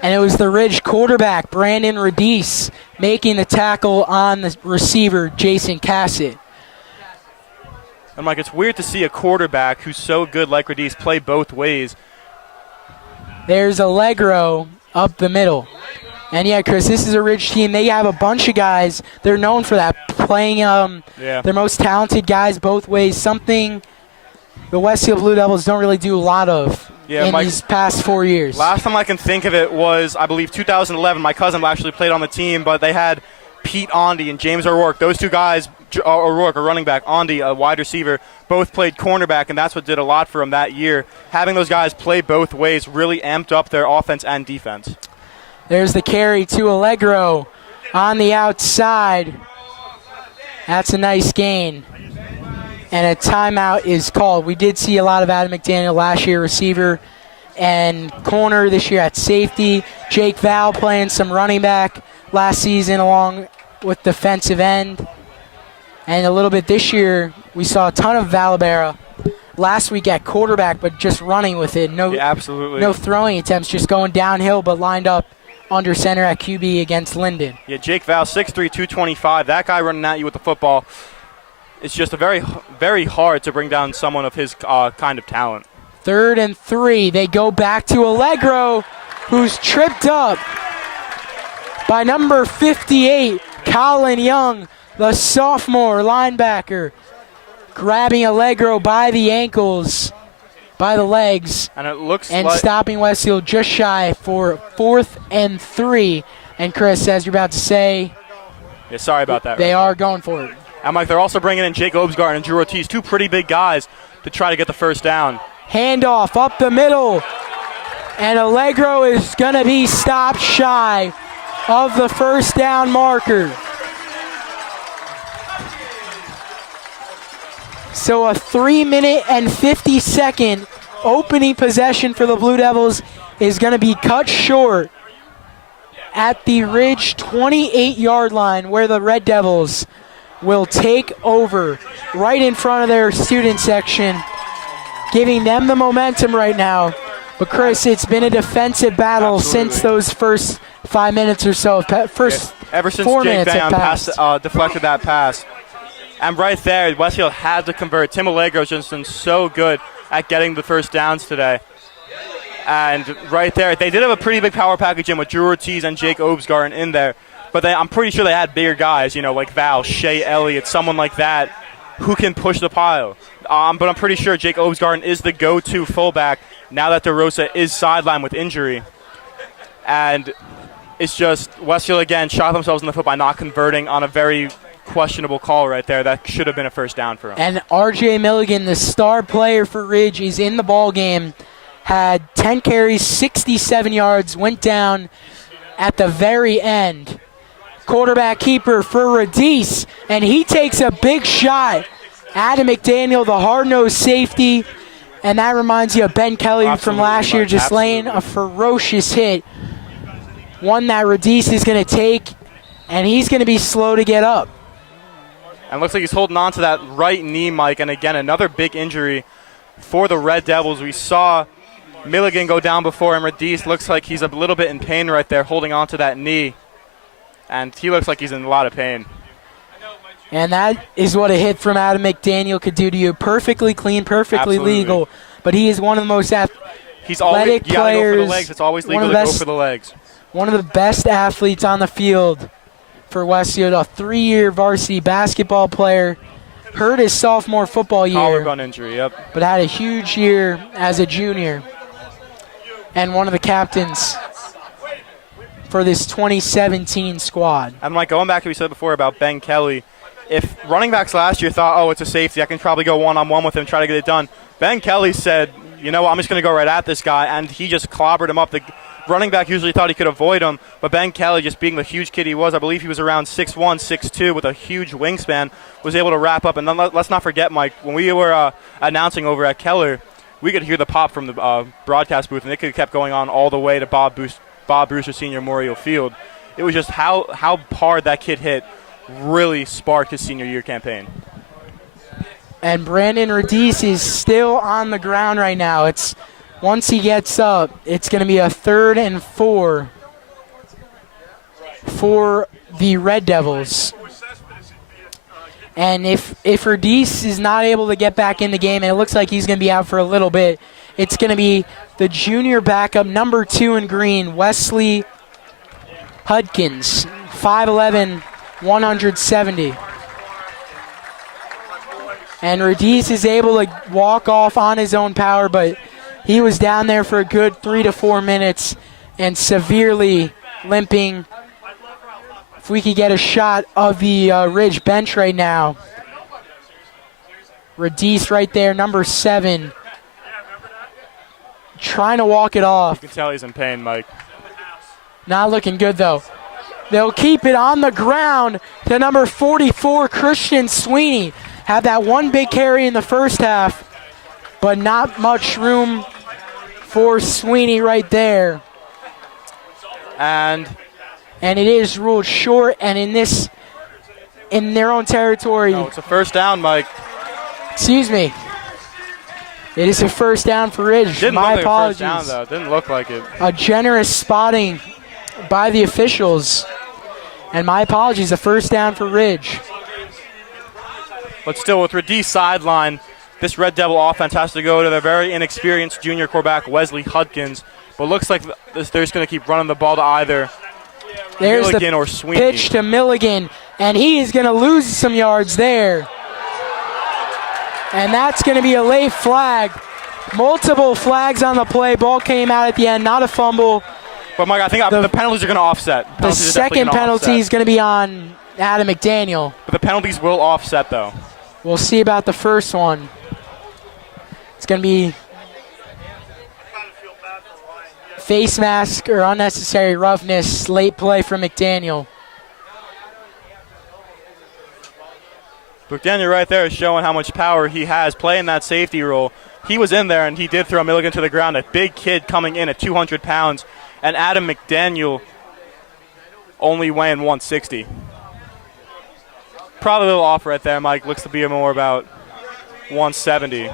And it was the Ridge quarterback, Brandon Radice, making the tackle on the receiver, Jason Cassett. And Mike, it's weird to see a quarterback who's so good like Radice play both ways. There's Allegro up the middle. And yeah, Chris, this is a Ridge team. They have a bunch of guys. They're known for that, playing their most talented guys both ways, something the Westfield Blue Devils don't really do a lot of these past 4 years. Last time I can think of it was, I believe, 2011. My cousin actually played on the team, but they had Pete Ondy and James O'Rourke. Those two guys, O'Rourke, a running back, Ondy, a wide receiver, both played cornerback, and that's what did a lot for them that year. Having those guys play both ways really amped up their offense and defense. There's the carry to Allegro on the outside. That's a nice gain. And a timeout is called. We did see a lot of Adam McDaniel last year, receiver and corner, this year at safety. Jake Val playing some running back last season along with defensive end. And a little bit this year, we saw a ton of Valabera last week at quarterback, but just running with it. No throwing attempts, just going downhill, but lined up under center at QB against Linden. Yeah, Jake Val, 6'3", 225. That guy running at you with the football. it's just very hard to bring down someone of his kind of talent. 3rd and 3. They go back to Allegro, who's tripped up by number 58, Colin Young, the sophomore linebacker, grabbing Allegro by the ankles, by the legs, and it looks and like stopping Westfield just shy for 4th and 3. And Chris, as you're about to say, yeah, sorry about that. They are going for it. And Mike, they're also bringing in Jake Obsgarten and Drew Ortiz, 2 pretty big guys, to try to get the first down. Handoff up the middle, and Allegro is going to be stopped shy of the first down marker. So a 3-minute and 50-second opening possession for the Blue Devils is going to be cut short at the Ridge 28-yard line, where the Red Devils will take over right in front of their student section, giving them the momentum right now. But Chris, it's been a defensive battle Absolutely. Since those first 5 minutes or so. Ever since 4 Jake minutes have passed. Deflected that pass. And right there, Westfield had to convert. Tim Allegro's just been so good at getting the first downs today. And right there, they did have a pretty big power package in with Drew Ortiz and Jake Obsgarten in there. But I'm pretty sure they had bigger guys, like Val, Shea Elliott, someone like that, who can push the pile. But I'm pretty sure Jake Obsgarten is the go-to fullback now that DeRosa is sidelined with injury. And it's just Westfield, again, shot themselves in the foot by not converting on a very questionable call right there. That should have been a first down for them. And R.J. Milligan, the star player for Ridge, is in the ball game. Had 10 carries, 67 yards, went down at the very end. Quarterback keeper for Radice, and he takes a big shot. Adam McDaniel, the hard-nosed safety, and that reminds you of Ben Kelly from last year, just laying a ferocious hit. One that Radice is going to take, and he's going to be slow to get up. And looks like he's holding on to that right knee, Mike, and again, another big injury for the Red Devils. We saw Milligan go down before him. Radice looks like he's a little bit in pain right there, holding on to that knee. And he looks like he's in a lot of pain. And that is what a hit from Adam McDaniel could do to you. Perfectly clean, perfectly Absolutely. Legal. But he is one of the most he's always, athletic you gotta players. Go for the legs. It's always legal to go for the legs. One of the best athletes on the field for Westfield. A 3-year varsity basketball player. Hurt his sophomore football year. Collarbone injury, yep. But had a huge year as a junior. And one of the captains for this 2017 squad. And like going back to what we said before about Ben Kelly, if running backs last year thought, it's a safety, I can probably go one-on-one with him, try to get it done. Ben Kelly said, I'm just going to go right at this guy, and he just clobbered him up. The running back usually thought he could avoid him, but Ben Kelly, just being the huge kid he was, I believe he was around 6'1", 6'2", with a huge wingspan, was able to wrap up. And then let's not forget, Mike, when we were announcing over at Keller, we could hear the pop from the broadcast booth, and it could have kept going on all the way to Bob Brewster Senior Memorial Field. It was just how hard that kid hit really sparked his senior year campaign. And Brandon Radice is still on the ground right now. Once he gets up, it's going to be a 3rd and 4 for the Red Devils. And if Radice is not able to get back in the game, and it looks like he's going to be out for a little bit, it's going to be the junior backup, number 2 in green, Wesley Hudkins, 5'11", 170. And Radice is able to walk off on his own power, but he was down there for a good 3 to 4 minutes and severely limping. If we could get a shot of the Ridge bench right now. Radice right there, number 7. Trying to walk it off. You can tell he's in pain, Mike. Not looking good, though. They'll keep it on the ground to number 44, Christian Sweeney. Had that one big carry in the first half, but not much room for Sweeney right there. And it is ruled short, and in their own territory. No, it's a first down, Mike. Excuse me. It is a first down for Ridge. Didn't My look like apologies. a first down, though. Didn't look like it. A generous spotting by the officials. And my apologies, a first down for Ridge. But still, with Radice sideline, this Red Devil offense has to go to their very inexperienced junior quarterback, Wesley Hudkins. But looks like they're just going to keep running the ball to either Milligan or Sweeney. Pitch to Milligan, and he is going to lose some yards there. And that's going to be a late flag. Multiple flags on the play. Ball came out at the end, not a fumble. But, Mike, I think the penalties are going to offset. The second penalty is going to be on Adam McDaniel. But the penalties will offset, though. We'll see about the first one. It's going to be face mask or unnecessary roughness, late play from McDaniel. McDaniel right there is showing how much power he has playing that safety role. He was in there, and he did throw Milligan to the ground. A big kid coming in at 200 pounds. And Adam McDaniel only weighing 160. Probably a little off right there, Mike. Looks to be more about 170.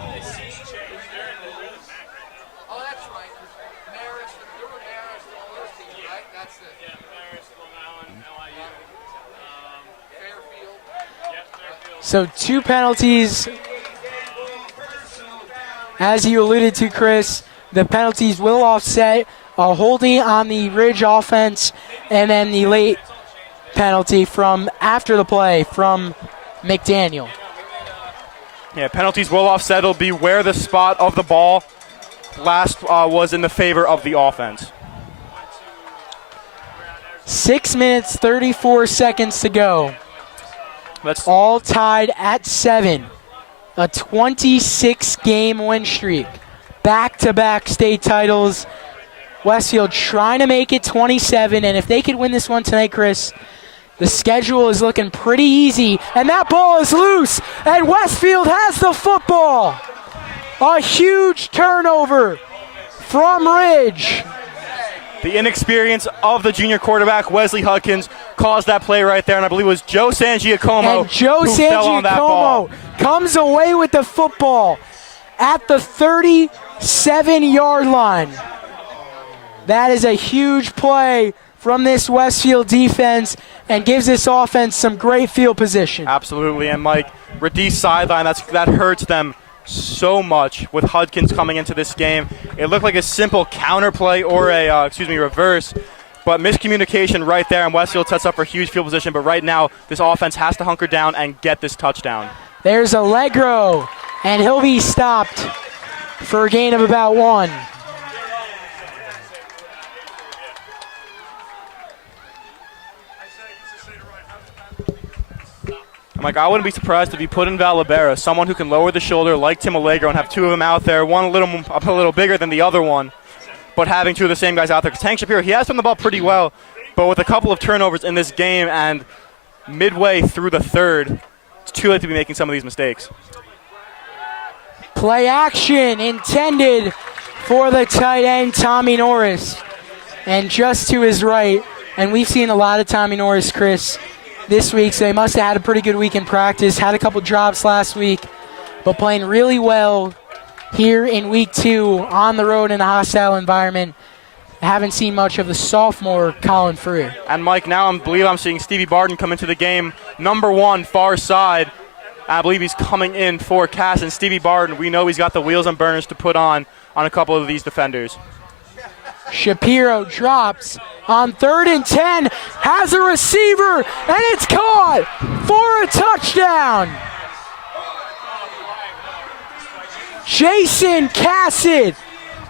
So 2 penalties. As you alluded to, Chris, the penalties will offset a holding on the Ridge offense and then the late penalty from after the play from McDaniel. Yeah, penalties will offset. It'll be where the spot of the ball last was in the favor of the offense. 6 minutes, 34 seconds to go. That's all tied at 7. A 26-game win streak. Back-to-back state titles. Westfield trying to make it 27, and if they could win this one tonight, Chris, the schedule is looking pretty easy, and that ball is loose, and Westfield has the football. A huge turnover from Ridge. The inexperience of the junior quarterback, Wesley Hudkins, caused that play right there, and I believe it was Joe Sangiacomo and Joe who fell on that ball. Comes away with the football at the 37-yard line. That is a huge play from this Westfield defense and gives this offense some great field position. Absolutely, and Mike, Radice sideline, that hurts them so much with Hudkins coming into this game. It looked like a simple counter play or a reverse, but miscommunication right there, and Westfield sets up for huge field position. But right now, this offense has to hunker down and get this touchdown. There's Allegro, and he'll be stopped for a gain of about 1. Mike, I wouldn't be surprised if you put in Valibera, someone who can lower the shoulder like Tim Allegro and have 2 of them out there, one a little bigger than the other one, but having 2 of the same guys out there. Because Hank Shapiro, he has thrown the ball pretty well, but with a couple of turnovers in this game and midway through the third, it's too late to be making some of these mistakes. Play action intended for the tight end, Tommy Norris. And just to his right, and we've seen a lot of Tommy Norris, Chris, this week, so they must have had a pretty good week in practice. Had a couple drops last week, but playing really well here in week 2 on the road in a hostile environment. Haven't seen much of the sophomore Colin Frew. And Mike, now I believe I'm seeing Stevie Barden come into the game. Number 1, far side. I believe he's coming in for Cass. And Stevie Barden, we know he's got the wheels and burners to put on a couple of these defenders. Shapiro drops on 3rd and 10, has a receiver, and it's caught for a touchdown. Jason Cassett,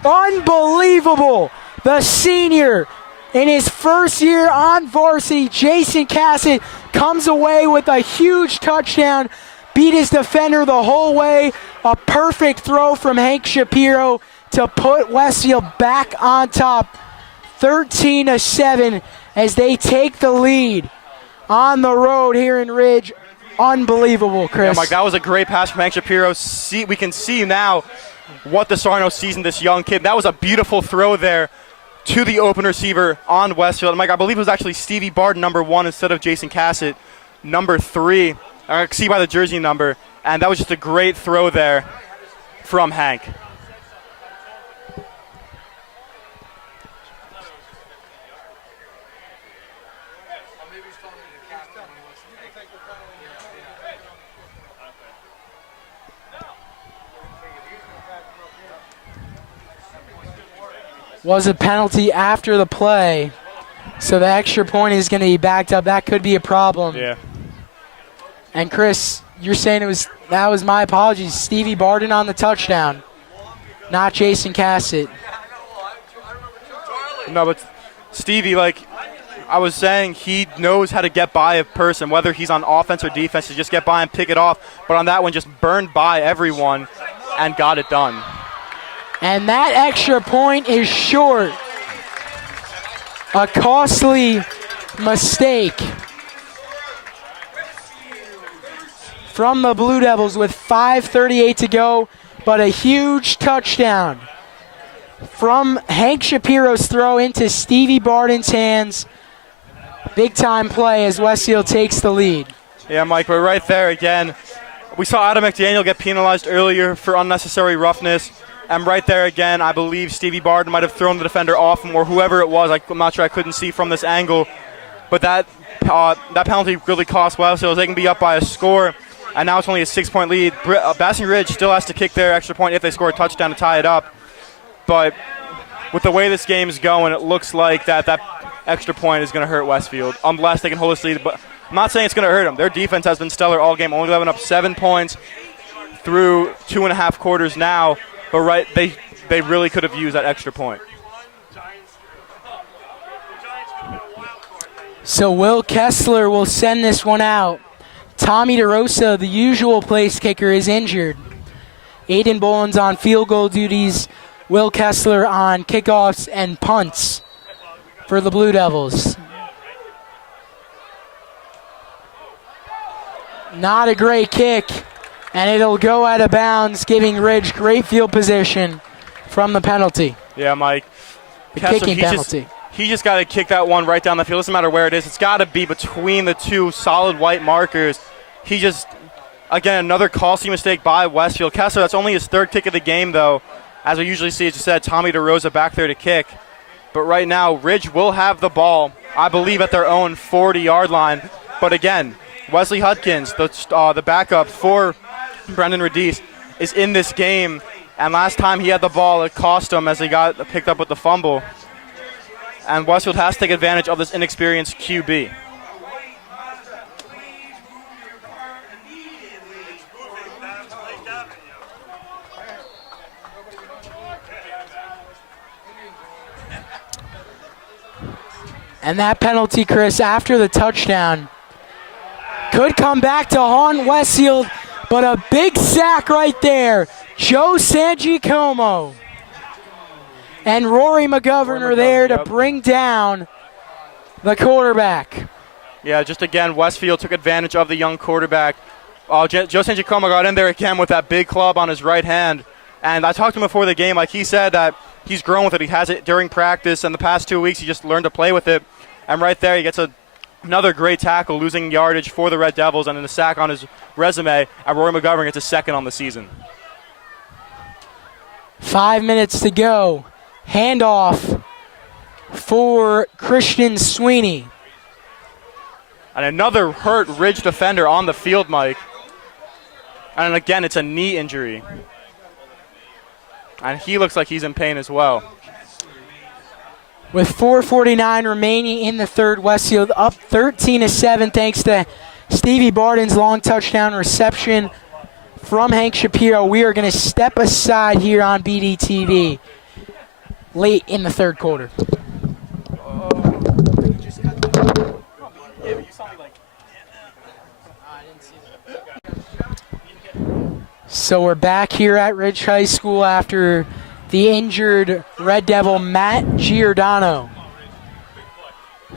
unbelievable. The senior in his first year on varsity, Jason Cassett comes away with a huge touchdown, beat his defender the whole way. A perfect throw from Hank Shapiro to put Westfield back on top, 13-7, as they take the lead on the road here in Ridge. Unbelievable, Chris. Yeah, Mike, that was a great pass from Hank Shapiro. We can see now what the Sarno sees in this young kid. That was a beautiful throw there to the open receiver on Westfield. And Mike, I believe it was actually Stevie Barden, number 1, instead of Jason Cassett, number 3. I can see by the jersey number. And that was just a great throw there from Hank. Was a penalty after the play, so the extra point is going to be backed up. That could be a problem. Yeah. And Chris, you're saying that was my apologies. Stevie Barden on the touchdown, not Jason Cassett. No, but Stevie, like I was saying, he knows how to get by a person, whether he's on offense or defense, to just get by and pick it off. But on that one, just burned by everyone and got it done. And that extra point is short. A costly mistake from the Blue Devils with 5:38 to go, but a huge touchdown from Hank Shapiro's throw into Stevie Barden's hands. Big time play as Westfield takes the lead. Yeah, Mike, we're right there again. We saw Adam McDaniel get penalized earlier for unnecessary roughness. And right there again, I believe Stevie Barden might have thrown the defender off him, or whoever it was. I'm not sure, I couldn't see from this angle. But that penalty really cost Westfield. They can be up by a score, and now it's only a 6-point lead. Bassing Ridge still has to kick their extra point if they score a touchdown to tie it up. But with the way this game's going, it looks like that extra point is going to hurt Westfield, unless they can hold this lead. But I'm not saying it's going to hurt them. Their defense has been stellar all game, only giving up 7 points through 2.5 quarters now. But they really could have used that extra point. So Will Kessler will send this one out. Tommy DeRosa, the usual place kicker, is injured. Aiden Boland's on field goal duties. Will Kessler on kickoffs and punts for the Blue Devils. Not a great kick. And it'll go out of bounds, giving Ridge great field position from the penalty. Yeah, Mike. The kicking penalty. He just got to kick that one right down the field. Doesn't matter where it is. It's got to be between the two solid white markers. He just, again, another costly mistake by Westfield. Kessler, that's only his 3rd kick of the game, though. As we usually see, as you said, Tommy DeRosa back there to kick. But right now, Ridge will have the ball, I believe, at their own 40-yard line. But again, Wesley Hudkins, the backup for Brendan Radice, is in this game, and last time he had the ball, it cost him as he got picked up with the fumble. And Westfield has to take advantage of this inexperienced QB. And that penalty, Chris, after the touchdown, could come back to haunt Westfield. But a big sack right there. Joe Sangiacomo and Rory McGovern are there to bring down the quarterback. Yeah, just again, Westfield took advantage of the young quarterback. Joe Sangiacomo got in there again with that big club on his right hand. And I talked to him before the game. Like he said that he's grown with it. He has it during practice. And the past 2 weeks, he just learned to play with it. And right there, he gets another great tackle, losing yardage for the Red Devils, and then a sack on his resume. And Rory McGovern gets a 2nd on the season. 5 minutes to go. Handoff for Christian Sweeney. And another hurt Ridge defender on the field, Mike. And again, it's a knee injury. And he looks like he's in pain as well. With 4:49 remaining in the third, Westfield up 13-7 thanks to Stevie Barden's long touchdown reception from Hank Shapiro. We are going to step aside here on BDTV late in the third quarter. So we're back here at Ridge High School after the injured Red Devil Matt Giordano,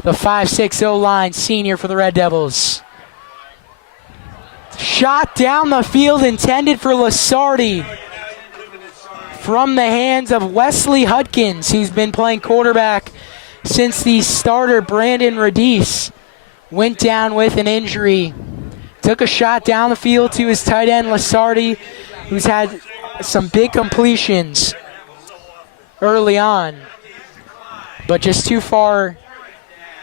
the 5'6" O-line senior for the Red Devils. Shot down the field intended for Lasardi from the hands of Wesley Hudkins, who's been playing quarterback since the starter Brandon Radice went down with an injury. Took a shot down the field to his tight end Lasardi, who's had some big completions early on, but just too far,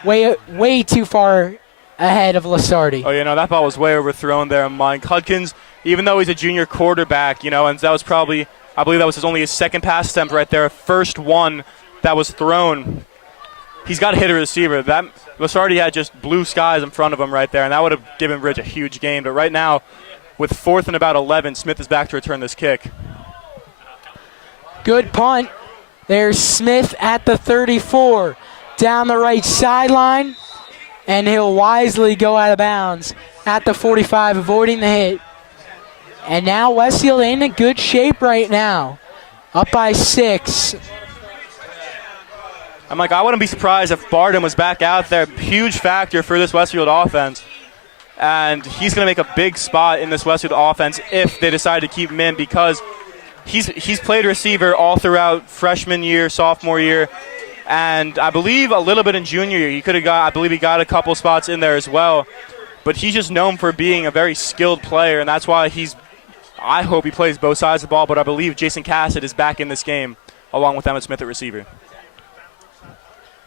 way too far ahead of Lasardi. Oh, yeah, no, that ball was way overthrown there, Mike. Hudkins, even though he's a junior quarterback, and that was probably, I believe that was only his second pass attempt right there, first one that was thrown. He's got to hit a receiver. That Lasardi had just blue skies in front of him right there, and that would have given Ridge a huge gain. But right now, with 4th and about 11, Smith is back to return this kick. Good punt. There's Smith at the 34, down the right sideline, and he'll wisely go out of bounds at the 45, avoiding the hit. And now Westfield in a good shape right now, up by 6. I wouldn't be surprised if Barden was back out there. Huge factor for this Westfield offense. And he's going to make a big spot in this Westfield offense if they decide to keep him in, because he's played receiver all throughout freshman year, sophomore year, and I believe a little bit in junior year. I believe he got a couple spots in there as well. But he's just known for being a very skilled player, and that's why I hope he plays both sides of the ball, but I believe Jason Cassett is back in this game along with Emmett Smith at receiver.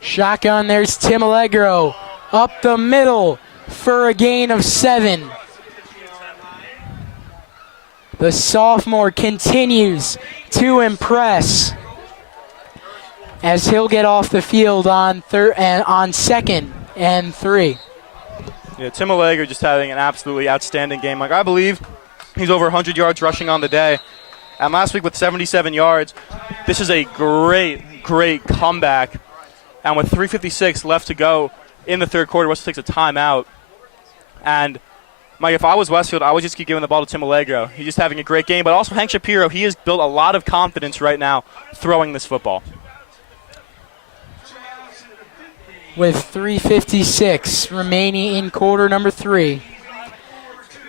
Shotgun, there's Tim Allegro up the middle for a gain of 7. The sophomore continues to impress as he'll get off the field on 2nd and 3. Yeah, Tim Allegro just having an absolutely outstanding game. I believe he's over 100 yards rushing on the day. And last week with 77 yards, this is a great, great comeback. And with 3:56 left to go in the third quarter, Westfield takes a timeout. And, if I was Westfield, I would just keep giving the ball to Tim Allegro. He's just having a great game. But also Hank Shapiro, he has built a lot of confidence right now throwing this football. With 3:56 remaining in quarter number 3.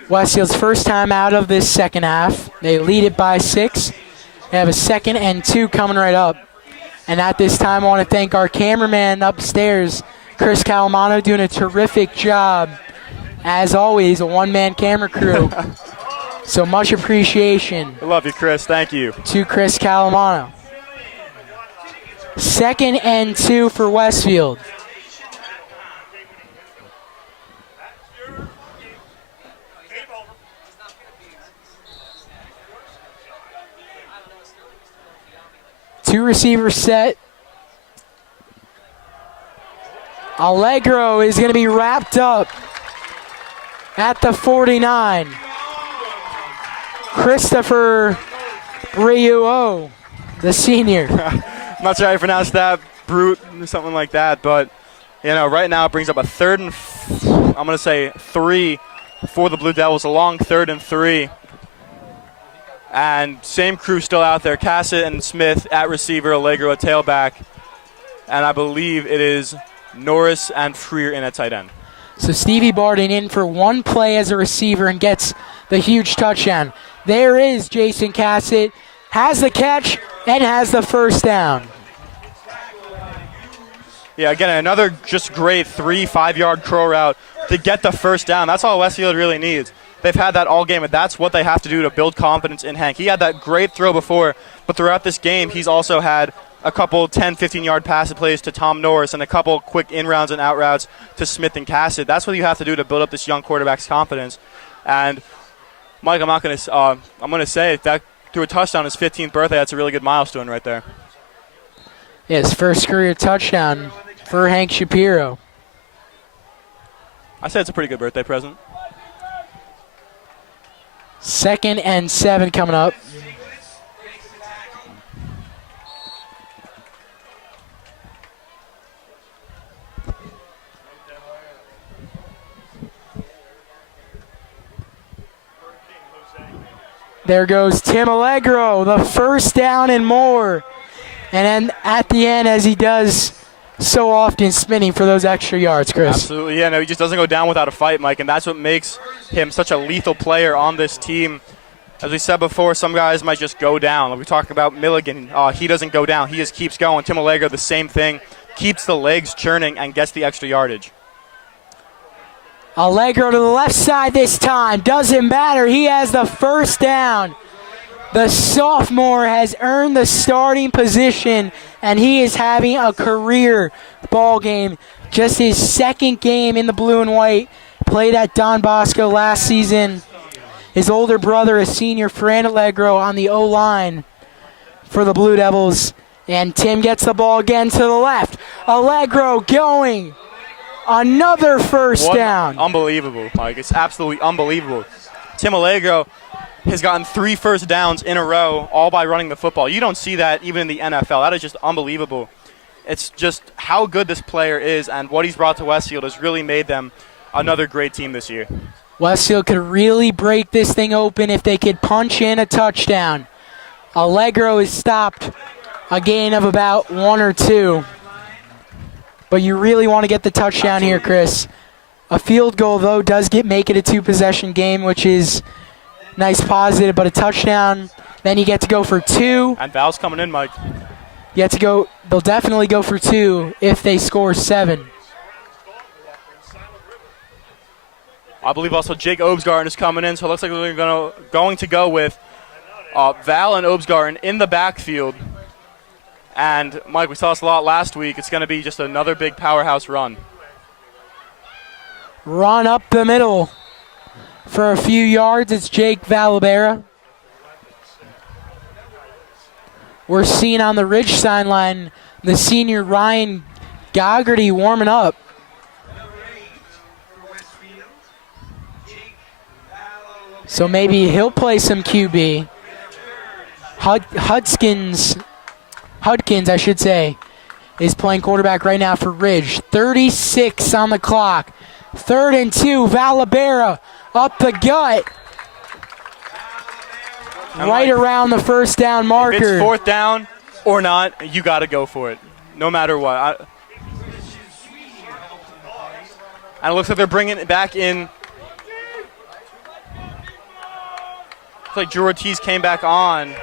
Westfield's first time out of this second half. They lead it by 6. They have a 2nd and 2 coming right up. And at this time, I want to thank our cameraman upstairs, Chris Calamano, doing a terrific job. As always, a one-man camera crew. So much appreciation. I love you, Chris. Thank you. To Chris Calamano. 2nd and 2 for Westfield. Two receivers set. Allegro is going to be wrapped up at the 49. Christopher Briuo, the senior. I'm not sure how you pronounce that, Brute, or something like that, but right now it brings up a 3rd and I'm going to say 3 for the Blue Devils, a long 3rd and 3. And same crew still out there, Cassett and Smith at receiver, Allegro at tailback. And I believe it is Norris and Freer in at tight end. So Stevie Barden in for one play as a receiver and gets the huge touchdown. There is Jason Cassett, has the catch and has the first down. Yeah, again, another just great 3-5-yard curl route to get the first down. That's all Westfield really needs. They've had that all game, and that's what they have to do to build confidence in Hank. He had that great throw before, but throughout this game, he's also had a couple 10, 15-yard pass plays to Tom Norris and a couple quick in-rounds and out-routes to Smith and Cassett. That's what you have to do to build up this young quarterback's confidence. And, Mike, I'm going to say that through a touchdown, his 15th birthday, that's a really good milestone right there. His first career touchdown for Hank Shapiro. I said it's a pretty good birthday present. 2nd and 7 coming up. There goes Tim Allegro, the first down and more. And then at the end, as he does so often, spinning for those extra yards, Chris. Absolutely, yeah, no, he just doesn't go down without a fight, Mike, and that's what makes him such a lethal player on this team. As we said before, some guys might just go down. Like we talked about Milligan, he doesn't go down. He just keeps going. Tim Allegro, the same thing, keeps the legs churning and gets the extra yardage. Allegro to the left side this time. Doesn't matter. He has the first down. The sophomore has earned the starting position, and he is having a career ball game. Just his second game in the blue and white. Played at Don Bosco last season. His older brother, a senior, Fran Allegro, on the O-line for the Blue Devils. And Tim gets the ball again to the left. Allegro going. Another first down. Unbelievable, Mike. It's absolutely unbelievable. Tim Allegro has gotten 3 first downs in a row, all by running the football. You don't see that even in the NFL. That is just unbelievable. It's just how good this player is, and what he's brought to Westfield has really made them another great team this year. Westfield could really break this thing open if they could punch in a touchdown. Allegro is stopped a gain of about 1 or 2. But you really want to get the touchdown here, Chris. A field goal, though, does make it a 2-possession game, which is nice positive, but a touchdown, then you get to go for 2. And Val's coming in, Mike. You have to go, they'll definitely go for 2 if they score 7. I believe also Jake Obsgarten is coming in, so it looks like we're going to go with Val and Obsgarten in the backfield. And, Mike, we saw this a lot last week. It's going to be just another big powerhouse run. Run up the middle for a few yards. It's Jake Valabera. We're seeing on the Ridge sideline the senior Ryan Goggerty warming up. So maybe he'll play some QB. Hudkins, I should say, is playing quarterback right now for Ridge. 36 on the clock. 3rd and 2. Valabera up the gut. Right around the first down marker. If it's 4th down or not, you got to go for it, no matter what. And it looks like they're bringing it back in. Looks like Drew Ortiz came back on.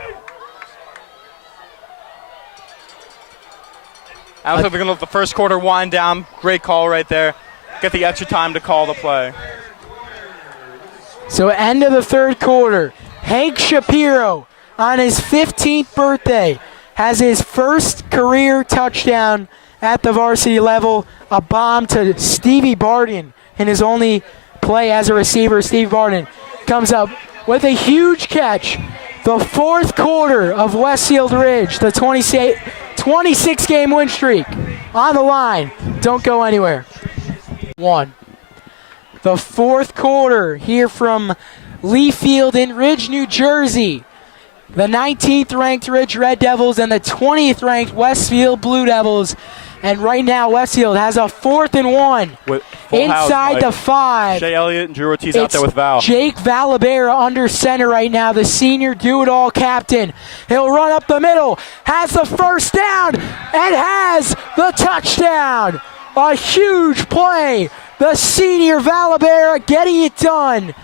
I looks like they're going to let the first quarter wind down. Great call right there. Get the extra time to call the play. So end of the 3rd quarter. Hank Shapiro, on his 15th birthday, has his first career touchdown at the varsity level. A bomb to Stevie Barden in his only play as a receiver. Stevie Barden comes up with a huge catch. The 4th quarter of Westfield Ridge, the 26-game win streak on the line. Don't go anywhere. 1. The 4th quarter here from Lee Field in Ridge, New Jersey. The 19th ranked Ridge Red Devils and the 20th ranked Westfield Blue Devils. And right now Westfield has a 4th and 1 inside the 5. Shea Elliott and Drew Ortiz out there with Val. Jake Valabera under center right now, the senior do-it-all captain. He'll run up the middle, has the first down, and has the touchdown. A huge play. The senior Valabera getting it done.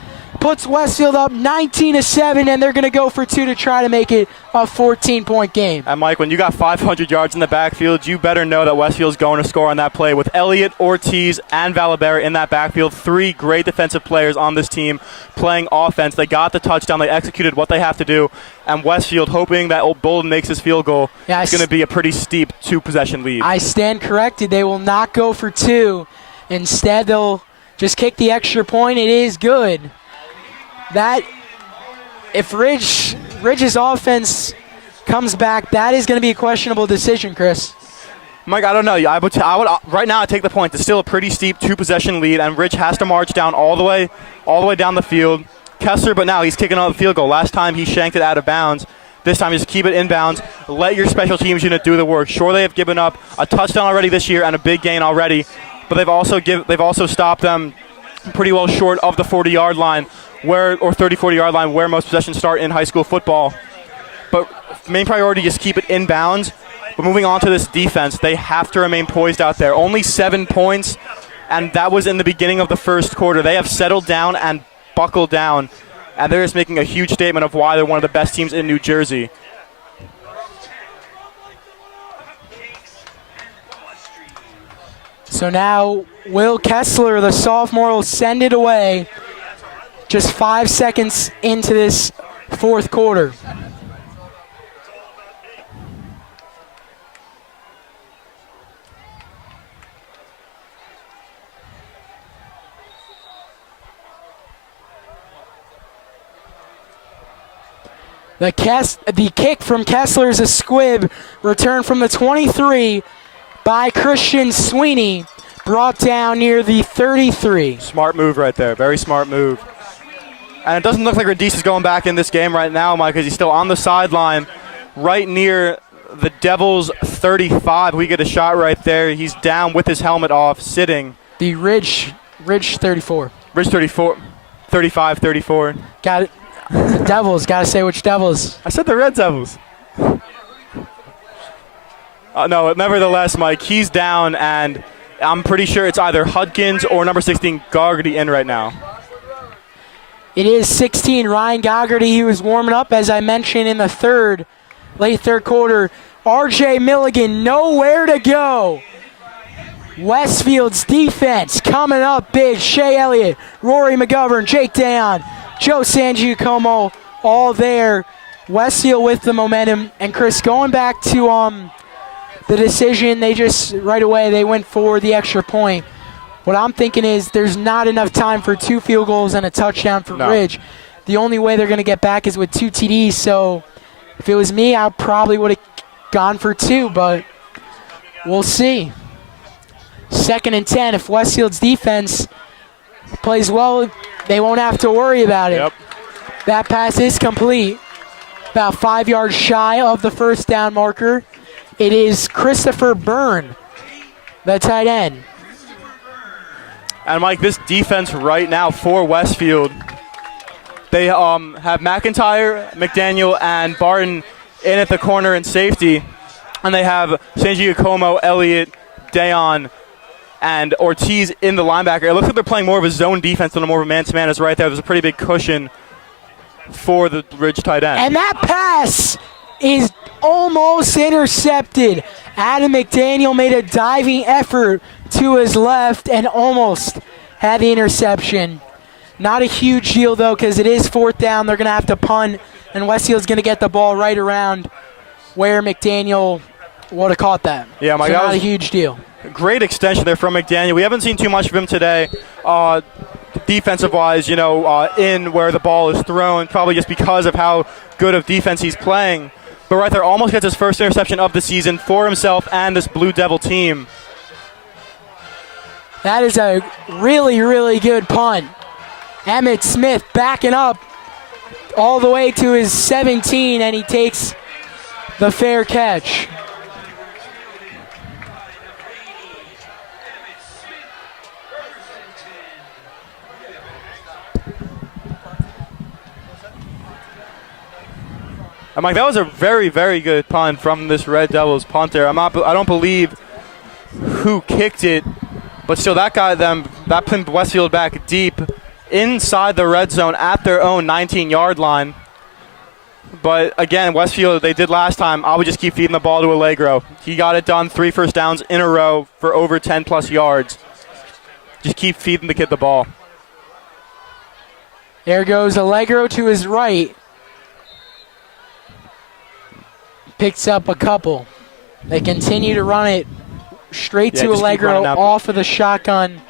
Puts Westfield up 19-7, and they're going to go for 2 to try to make it a 14-point game. And, Mike, when you got 500 yards in the backfield, you better know that Westfield's going to score on that play. With Elliott, Ortiz, and Valabera in that backfield, 3 great defensive players on this team playing offense. They got the touchdown. They executed what they have to do. And Westfield, hoping that Old Bolden makes his field goal, it's going to be a pretty steep 2-possession lead. I stand corrected. They will not go for 2. Instead, they'll just kick the extra point. It is good. That, if Ridge's offense comes back, that is going to be a questionable decision, Chris. Mike, I don't know. I would right now I take the point. It's still a pretty steep 2-possession lead, and Ridge has to march down all the way down the field. Kessler, but now he's kicking out the field goal. Last time he shanked it out of bounds. This time just keep it inbounds. Let your special teams unit do the work. Sure, they have given up a touchdown already this year and a big gain already, but they've also stopped them pretty well short of the 40-yard line. Or 30-40-yard line where most possessions start in high school football. But main priority is keep it inbounds. But moving on to this defense, they have to remain poised out there. Only 7 points, and that was in the beginning of the first quarter. They have settled down and buckled down, and they're just making a huge statement of why they're one of the best teams in New Jersey. So now Will Kessler, the sophomore, will send it away. Just 5 seconds into this 4th quarter. The kick from Kessler is a squib. Return from the 23 by Christian Sweeney. Brought down near the 33. Smart move right there. Very smart move. And it doesn't look like Radice is going back in this game right now, Mike, because he's still on the sideline right near the Devils' 35. We get a shot right there. He's down with his helmet off, sitting. The Ridge 34. Ridge 34. 35, 34. Got it. Devils. Got to say which Devils. I said the Red Devils. No, nevertheless, Mike, he's down, and I'm pretty sure it's either Hudkins or number 16, Gargity, in right now. It is 16, Ryan Goggerty. He was warming up, as I mentioned, in the late third quarter. RJ Milligan, nowhere to go. Westfield's defense coming up big. Shea Elliott, Rory McGovern, Jake Dayon, Joe Sangiacomo, all there. Westfield with the momentum. And Chris, going back to the decision, right away they went for the extra point. What I'm thinking is there's not enough time for 2 field goals and a touchdown for Ridge. The only way they're going to get back is with 2 TDs. So if it was me, I probably would have gone for 2, but we'll see. 2nd and 10. If Westfield's defense plays well, they won't have to worry about it. Yep. That pass is complete. About 5 yards shy of the first down marker. It is Christopher Byrne, the tight end. And, Mike, this defense right now for Westfield, they have McIntyre, McDaniel, and Barton in at the corner and safety. And they have Sangiacomo, Elliott, Dayon, and Ortiz in the linebacker. It looks like they're playing more of a zone defense than more of a man-to-man. Is right there. There's a pretty big cushion for the Ridge tight end. And that pass is almost intercepted. Adam McDaniel made a diving effort to his left and almost had the interception. Not a huge deal, though, because it is 4th down. They're going to have to punt, and Westfield's going to get the ball right around where McDaniel would have caught that. Yeah, Mike, so that not was a huge deal. Great extension there from McDaniel. We haven't seen too much of him today. Defensive-wise, in where the ball is thrown, probably just because of how good of defense he's playing. But right there, almost gets his first interception of the season for himself and this Blue Devil team. That is a really, really good punt. Emmett Smith backing up all the way to his 17, and he takes the fair catch. And Mike, that was a very, very good punt from this Red Devils punter. I don't believe who kicked it, but still that pinned Westfield back deep inside the red zone at their own 19-yard line. But again, Westfield, they did last time. I would just keep feeding the ball to Allegro. He got it done 3 first downs in a row for over 10-plus yards. Just keep feeding the kid the ball. There goes Allegro to his right. Picks up a couple. They continue to run it straight to Allegro off of the shotgun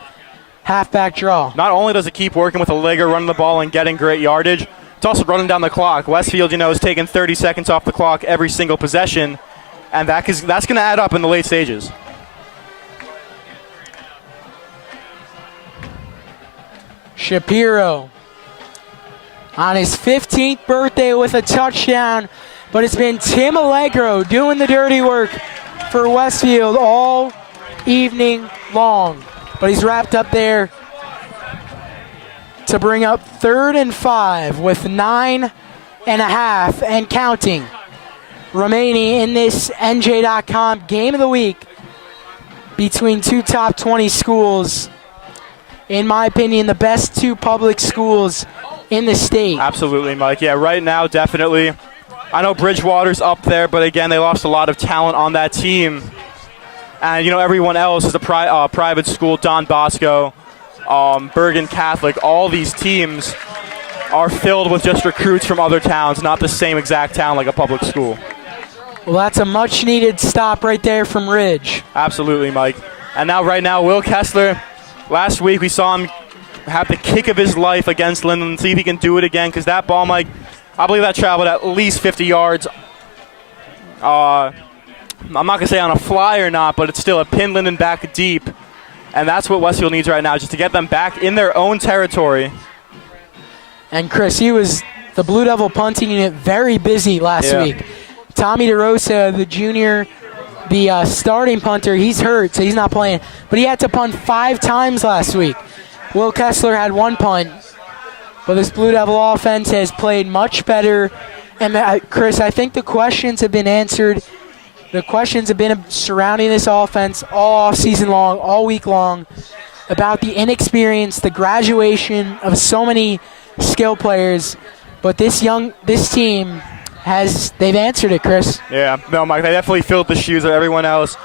halfback draw. Not only does it keep working with Allegro running the ball and getting great yardage, it's also running down the clock. Westfield, is taking 30 seconds off the clock every single possession, and that's going to add up in the late stages. Shapiro on his 15th birthday with a touchdown, but it's been Tim Allegro doing the dirty work for Westfield all evening long. But he's wrapped up there to bring up 3rd and 5 with 9.5 and counting remaining in this NJ.com game of the week between 2 top 20 schools. In my opinion, the best 2 public schools in the state. Absolutely, Mike. Yeah, right now, definitely. I know Bridgewater's up there, but again, they lost a lot of talent on that team. And, everyone else is a private school, Don Bosco, Bergen Catholic. All these teams are filled with just recruits from other towns, not the same exact town like a public school. Well, that's a much-needed stop right there from Ridge. Absolutely, Mike. And right now, Will Kessler, last week we saw him have the kick of his life against Linden. See if he can do it again, because that ball, Mike, I believe that traveled at least 50 yards. I'm not going to say on a fly or not, but it's still a pin Linden back deep. And that's what Westfield needs right now, just to get them back in their own territory. And Chris, the Blue Devil punting unit very busy last week. Tommy DeRosa, the junior, the starting punter, he's hurt, so he's not playing. But he had to punt 5 times last week. Will Kessler had 1 punt. But this Blue Devil offense has played much better. And Chris, I think the questions have been answered. The questions have been surrounding this offense all offseason long, all week long, about the inexperience, the graduation of so many skill players. But this team they've answered it, Chris. Yeah, no, Mike, they definitely filled the shoes of everyone else.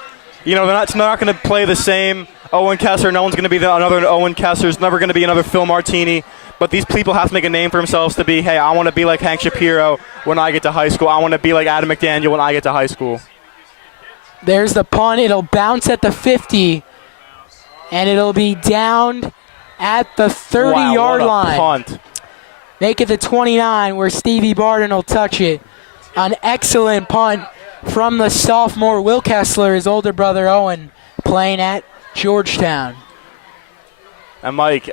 You know, they're not going to play the same Owen Kessler. No one's going to be another Owen Kessler. There's never going to be another Phil Martini. But these people have to make a name for themselves to be, hey, I want to be like Hank Shapiro when I get to high school. I want to be like Adam McDaniel when I get to high school. There's the punt. It'll bounce at the 50, and it'll be down at the 30-yard line. Punt. Make it the 29 where Stevie Barden will touch it. An excellent punt from the sophomore Will Kessler, his older brother Owen, playing at Georgetown. And Mike,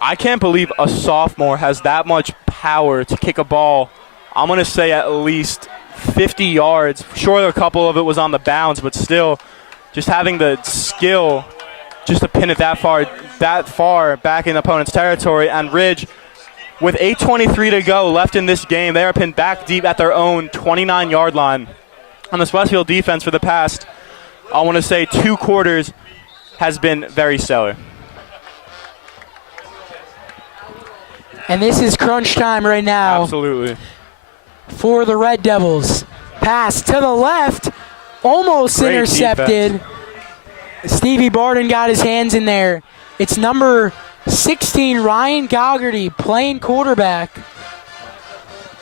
I can't believe a sophomore has that much power to kick a ball. I'm going to say at least 50 yards. Sure, a couple of it was on the bounds, but still, just having the skill just to pin it that far back in the opponent's territory. And Ridge, with 8:23 to go left in this game, they are pinned back deep at their own 29-yard line. On this Westfield defense for the past, I want to say 2 quarters, has been very stellar. And this is crunch time right now. Absolutely. For the Red Devils. Pass to the left. Almost Great intercepted. Defense. Stevie Barden got his hands in there. It's number 16, Ryan Goggerty, playing quarterback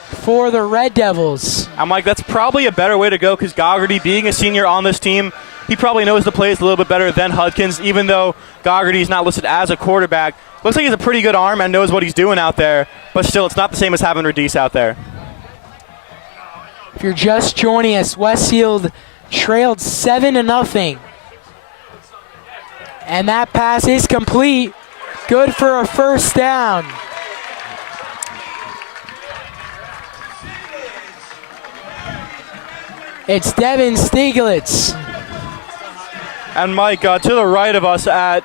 for the Red Devils. I'm like, that's probably a better way to go because Goggerty, being a senior on this team, he probably knows the plays a little bit better than Hudkins, even though Goggerty's not listed as a quarterback. Looks like he has a pretty good arm and knows what he's doing out there, but still, it's not the same as having Radice out there. If you're just joining us, Westfield trailed 7-0. And that pass is complete. Good for a first down. It's Devin Stieglitz. And Mike, to the right of us at,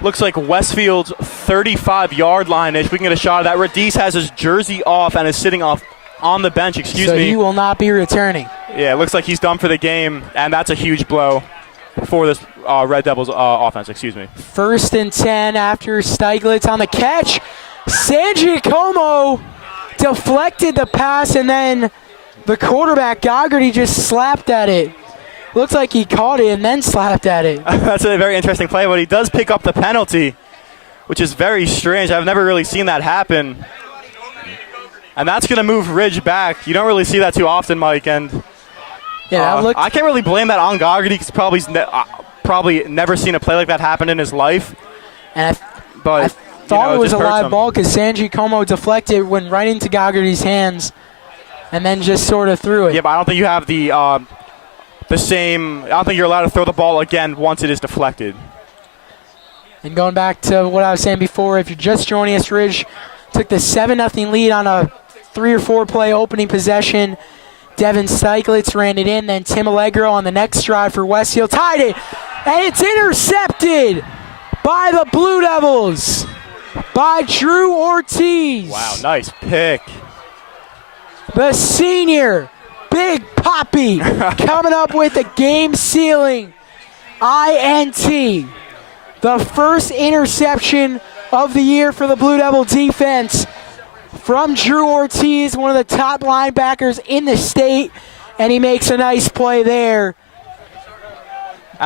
looks like Westfield's 35-yard line-ish. We can get a shot of that. Radice has his jersey off and is sitting off on the bench, So he will not be returning. Yeah, it looks like he's done for the game, and that's a huge blow for this Red Devils offense, 1st and 10 after Stieglitz on the catch. San Giacomo deflected the pass, and then the quarterback, Goggerty, just slapped at it. Looks like he caught it and then slapped at it. That's a very interesting play, but he does pick up the penalty, which is very strange. I've never really seen that happen. And that's going to move Ridge back. You don't really see that too often, Mike. And I can't really blame that on Goggerty because probably never seen a play like that happen in his life. And I thought it was a live ball because San Giacomo deflected, went right into Goggerty's hands, and then just sort of threw it. Yeah, but I don't think you have the same. I don't think you're allowed to throw the ball again once it is deflected. And going back to what I was saying before, if you're just joining us, Ridge took the 7-0 lead on a 3 or 4 play opening possession. Devin Stieglitz ran it in, then Tim Allegro on the next drive for Westfield tied it, and it's intercepted by the Blue Devils by Drew Ortiz. Wow, nice pick. The senior, Big Poppy, coming up with a game-sealing INT. The first interception of the year for the Blue Devil defense from Drew Ortiz, one of the top linebackers in the state, and he makes a nice play there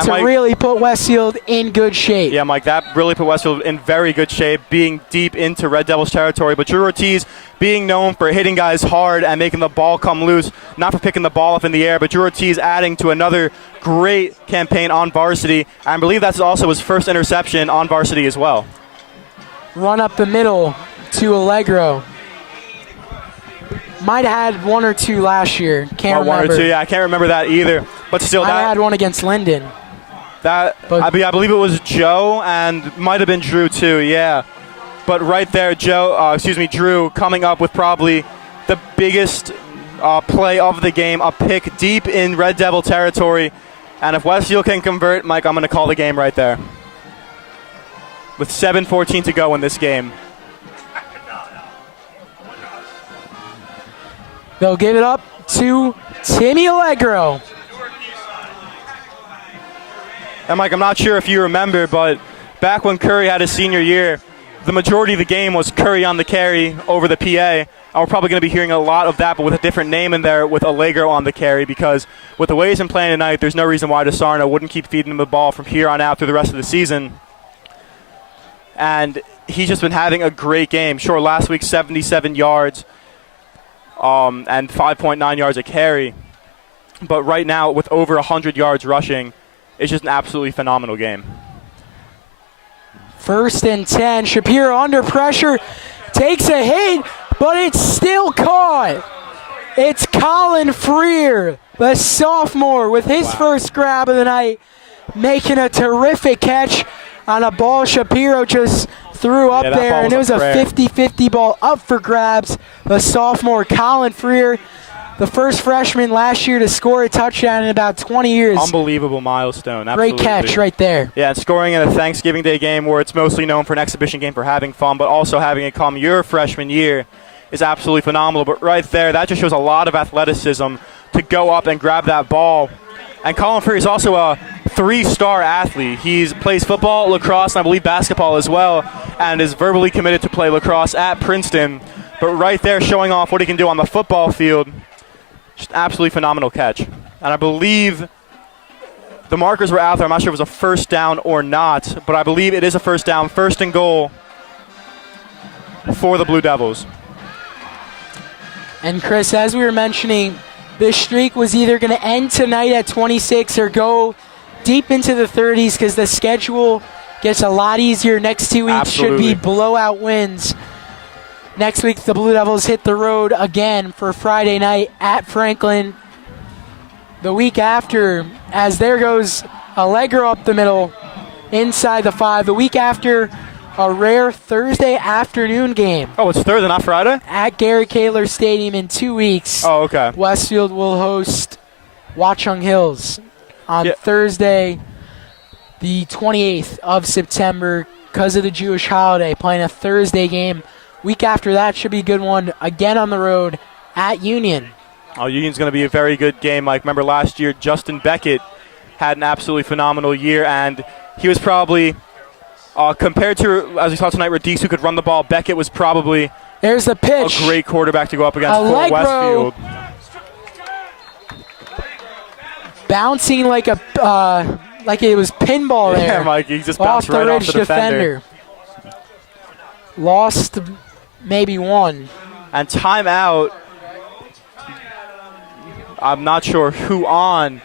to really put Westfield in good shape. Yeah, Mike, that really put Westfield in very good shape, being deep into Red Devils territory. But Drew Ortiz being known for hitting guys hard and making the ball come loose, not for picking the ball up in the air, but Drew Ortiz adding to another great campaign on varsity. I believe that's also his first interception on varsity as well. Run up the middle to Allegro. Might have had 1 or 2 last year. Can't remember. 1 or 2, yeah, I can't remember that either. But still, I had one against Linden. I believe it was Joe and might have been Drew too, yeah. But right there, Drew coming up with probably the biggest play of the game, a pick deep in Red Devil territory. And if Westfield can convert, Mike, I'm going to call the game right there. With 7:14 to go in this game. They'll give it up to Timmy Allegro. And Mike, I'm not sure if you remember, but back when Curry had his senior year, the majority of the game was Curry on the carry over the PA. And we're probably going to be hearing a lot of that, but with a different name in there with Allegro on the carry, because with the way he's been playing tonight, there's no reason why DeSarno wouldn't keep feeding him the ball from here on out through the rest of the season. And he's just been having a great game. Sure, last week 77 yards and 5.9 yards a carry. But right now, with over 100 yards rushing, it's just an absolutely phenomenal game. 1st and 10. Shapiro under pressure. Takes a hit, but it's still caught. It's Colin Freer, the sophomore, with his first grab of the night, making a terrific catch on a ball Shapiro just threw up there, and it was a 50-50 ball up for grabs. The sophomore, Colin Freer, the first freshman last year to score a touchdown in about 20 years. Unbelievable milestone. Absolutely. Great catch right there. Yeah, and scoring in a Thanksgiving Day game where it's mostly known for an exhibition game for having fun, but also having it come your freshman year is absolutely phenomenal. But right there, that just shows a lot of athleticism to go up and grab that ball. And Colin Freer is also a 3-star athlete. He plays football, lacrosse, and I believe basketball as well, and is verbally committed to play lacrosse at Princeton. But right there, showing off what he can do on the football field. Just absolutely phenomenal catch. And I believe the markers were out there. I'm not sure if it was a first down or not, but I believe it is a first down, 1st and goal for the Blue Devils. And Chris, as we were mentioning, this streak was either going to end tonight at 26 or go deep into the 30s because the schedule gets a lot easier. Next 2 weeks Absolutely. should be blowout wins. Next week, the Blue Devils hit the road again for Friday night at Franklin. The week after, as there goes Allegro up the middle, inside the 5. The week after, a rare Thursday afternoon game. Oh, it's Thursday, not Friday? At Gary Kaler Stadium in 2 weeks. Oh, okay. Westfield will host Watchung Hills on Thursday, the 28th of September, because of the Jewish holiday, playing a Thursday game. Week after that should be a good one, again on the road at Union. Oh, Union's going to be a very good game. Like, remember last year, Justin Beckett had an absolutely phenomenal year, and he was probably, compared to, as we saw tonight, Radice, who could run the ball, Beckett was probably There's the pitch. A great quarterback to go up against for Westfield. Bouncing like it was pinball there. Yeah, Mike, he just bounced right off the defender. Lost maybe one. And timeout. I'm not sure who on,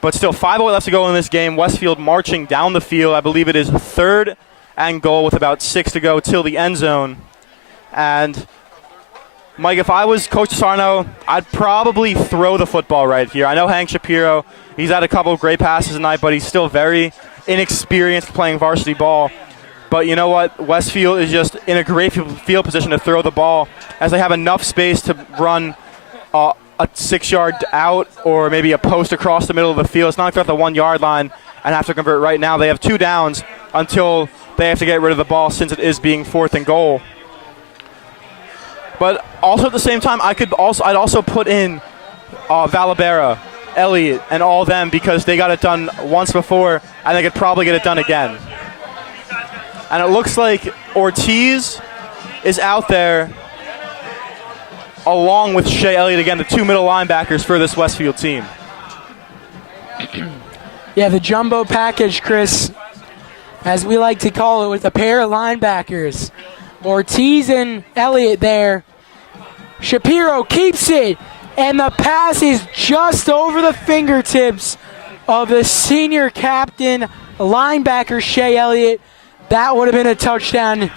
but still 5:08 left to go in this game. Westfield marching down the field. I believe it is 3rd and goal with about 6 to go till the end zone. And Mike, if I was Coach Sarno, I'd probably throw the football right here. I know Hank Shapiro, he's had a couple of great passes tonight, but he's still very inexperienced playing varsity ball. But you know what? Westfield is just in a great field position to throw the ball, as they have enough space to run a 6-yard out or maybe a post across the middle of the field. It's not like they're at the 1-yard line and have to convert right now. They have 2 downs until they have to get rid of the ball, since it is being 4th and goal. But also at the same time, I'd also put in Valabera, Elliott, and all them, because they got it done once before and they could probably get it done again. And it looks like Ortiz is out there along with Shea Elliott, again, the 2 middle linebackers for this Westfield team. Yeah, the jumbo package, Chris, as we like to call it, with a pair of linebackers. Ortiz and Elliott there. Shapiro keeps it, and the pass is just over the fingertips of the senior captain linebacker, Shea Elliott. That would have been a touchdown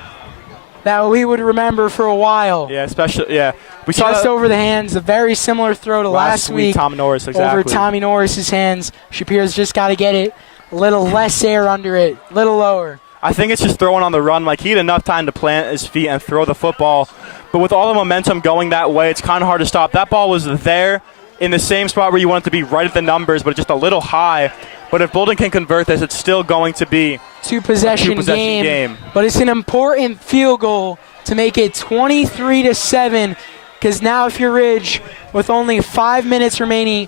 that we would remember for a while. Yeah, especially, yeah. We saw Just that over the hands, a very similar throw to last week. Tom Norris, exactly. Over Tommy Norris's hands. Shapiro's just got to get it a little less air under it, a little lower. I think it's just throwing on the run. Like, he had enough time to plant his feet and throw the football. But with all the momentum going that way, it's kind of hard to stop. That ball was there in the same spot where you want it to be, right at the numbers, but just a little high. But if Bolden can convert this, it's still going to be two-possession game. But it's an important field goal to make it 23-7, because now if you're Ridge, with only 5 minutes remaining,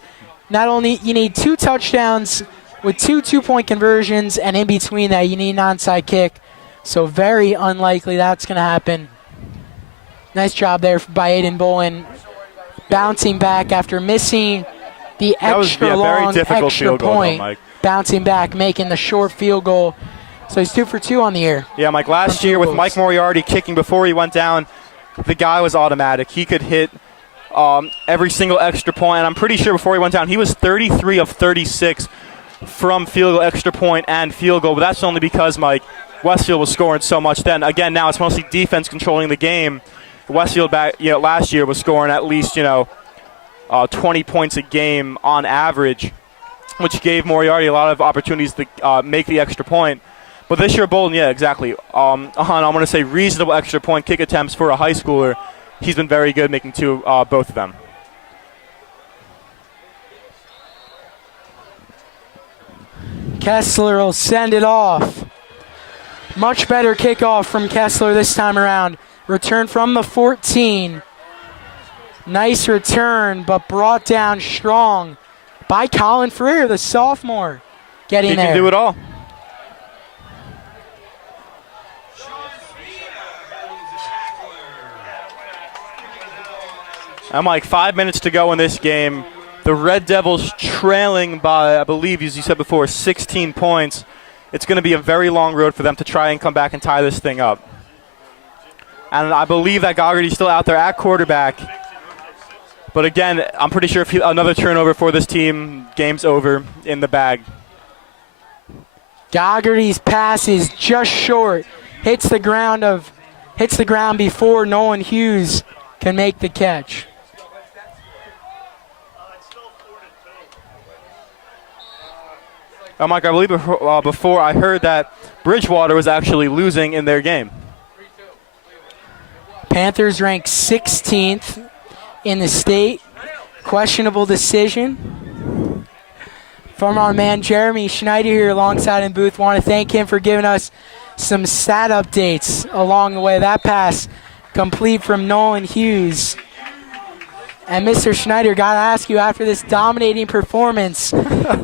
not only you need 2 touchdowns with 2 two-point conversions, and in between that you need an onside kick. So very unlikely that's going to happen. Nice job there by Aiden Bolin, bouncing back after missing the extra long extra point. Bouncing back, making the short field goal. So he's 2 for 2 on the year. Yeah, Mike, last year with Mike Moriarty kicking before he went down, the guy was automatic. He could hit every single extra point. And I'm pretty sure before he went down, he was 33 of 36 from field goal, extra point, and field goal. But that's only because, Mike, Westfield was scoring so much then. Again, now it's mostly defense controlling the game. Westfield last year was scoring at least 20 points a game on average, which gave Moriarty a lot of opportunities to make the extra point. But this year, Bolden, yeah, exactly. I'm going to say reasonable extra point kick attempts for a high schooler. He's been very good making both of them. Kessler will send it off. Much better kickoff from Kessler this time around. Return from the 14. Nice return, but brought down strong by Colin Freer, the sophomore. Getting there. He can do it all. I'm like 5 minutes to go in this game. The Red Devils trailing by, I believe, as you said before, 16 points. It's going to be a very long road for them to try and come back and tie this thing up. And I believe that Goggerty's still out there at quarterback. But again, I'm pretty sure if another turnover for this team, game's over in the bag. Goggerty's pass is just short. Hits the ground before Nolan Hughes can make the catch. Mike, I believe before I heard that Bridgewater was actually losing in their game. Panthers ranked 16th in the state. Questionable decision from our man Jeremy Schneider here alongside in booth. Want to thank him for giving us some stat updates along the way. That pass complete from Nolan Hughes. And Mr. Schneider, got to ask you, after this dominating performance,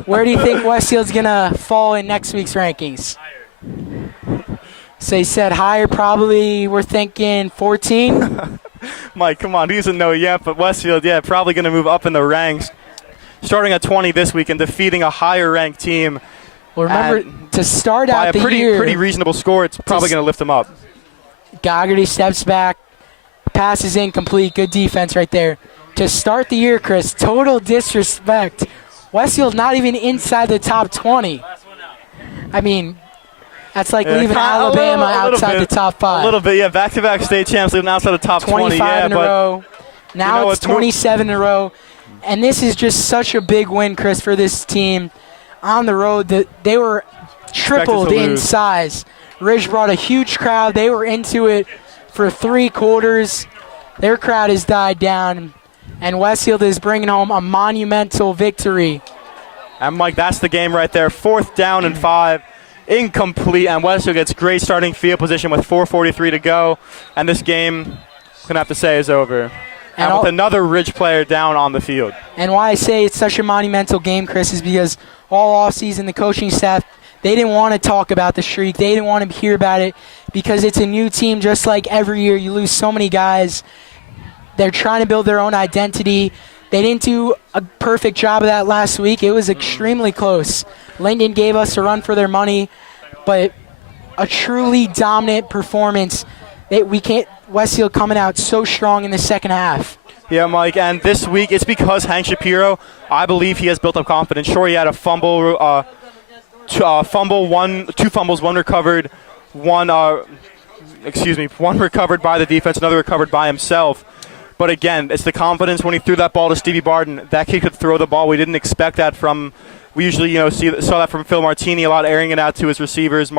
where do you think Westfield's going to fall in next week's rankings? So he said higher, probably we're thinking 14. Mike, come on, he doesn't know yet, but Westfield, yeah, probably going to move up in the ranks. Starting at 20 this week and defeating a higher-ranked team. Well, remember, to start out the year, by a pretty reasonable score, it's probably going to lift them up. Goggerty steps back, passes incomplete, good defense right there. To start the year, Chris, total disrespect. Westfield not even inside the top 20. I mean, that's like leaving Alabama outside the top 5. A little bit, yeah. Back-to-back state champs leaving outside the top 20. 25 in a row. Now it's 27 in a row. And this is just such a big win, Chris, for this team on the road. They were tripled in size. Ridge brought a huge crowd. They were into it for 3 quarters. Their crowd has died down. And Westfield is bringing home a monumental victory. And, Mike, that's the game right there. 4th down and 5. Incomplete. And Westfield gets great starting field position with 4:43 to go. And this game, I'm going to have to say, is over. And with another Ridge player down on the field. And why I say it's such a monumental game, Chris, is because all offseason the coaching staff, they didn't want to talk about the streak. They didn't want to hear about it because it's a new team. Just like every year, you lose so many guys. They're trying to build their own identity. They didn't do a perfect job of that last week. It was extremely close. Linden gave us a run for their money, but a truly dominant performance. Westfield coming out so strong in the second half. Yeah, Mike, and this week it's because Hank Shapiro, I believe he has built up confidence. Sure, he had a fumble, two fumbles, one recovered, one one recovered by the defense, another recovered by himself. But again, it's the confidence when he threw that ball to Stevie Barton. That kid could throw the ball. We didn't expect that from. We usually, saw that from Phil Martini a lot, airing it out to his receivers,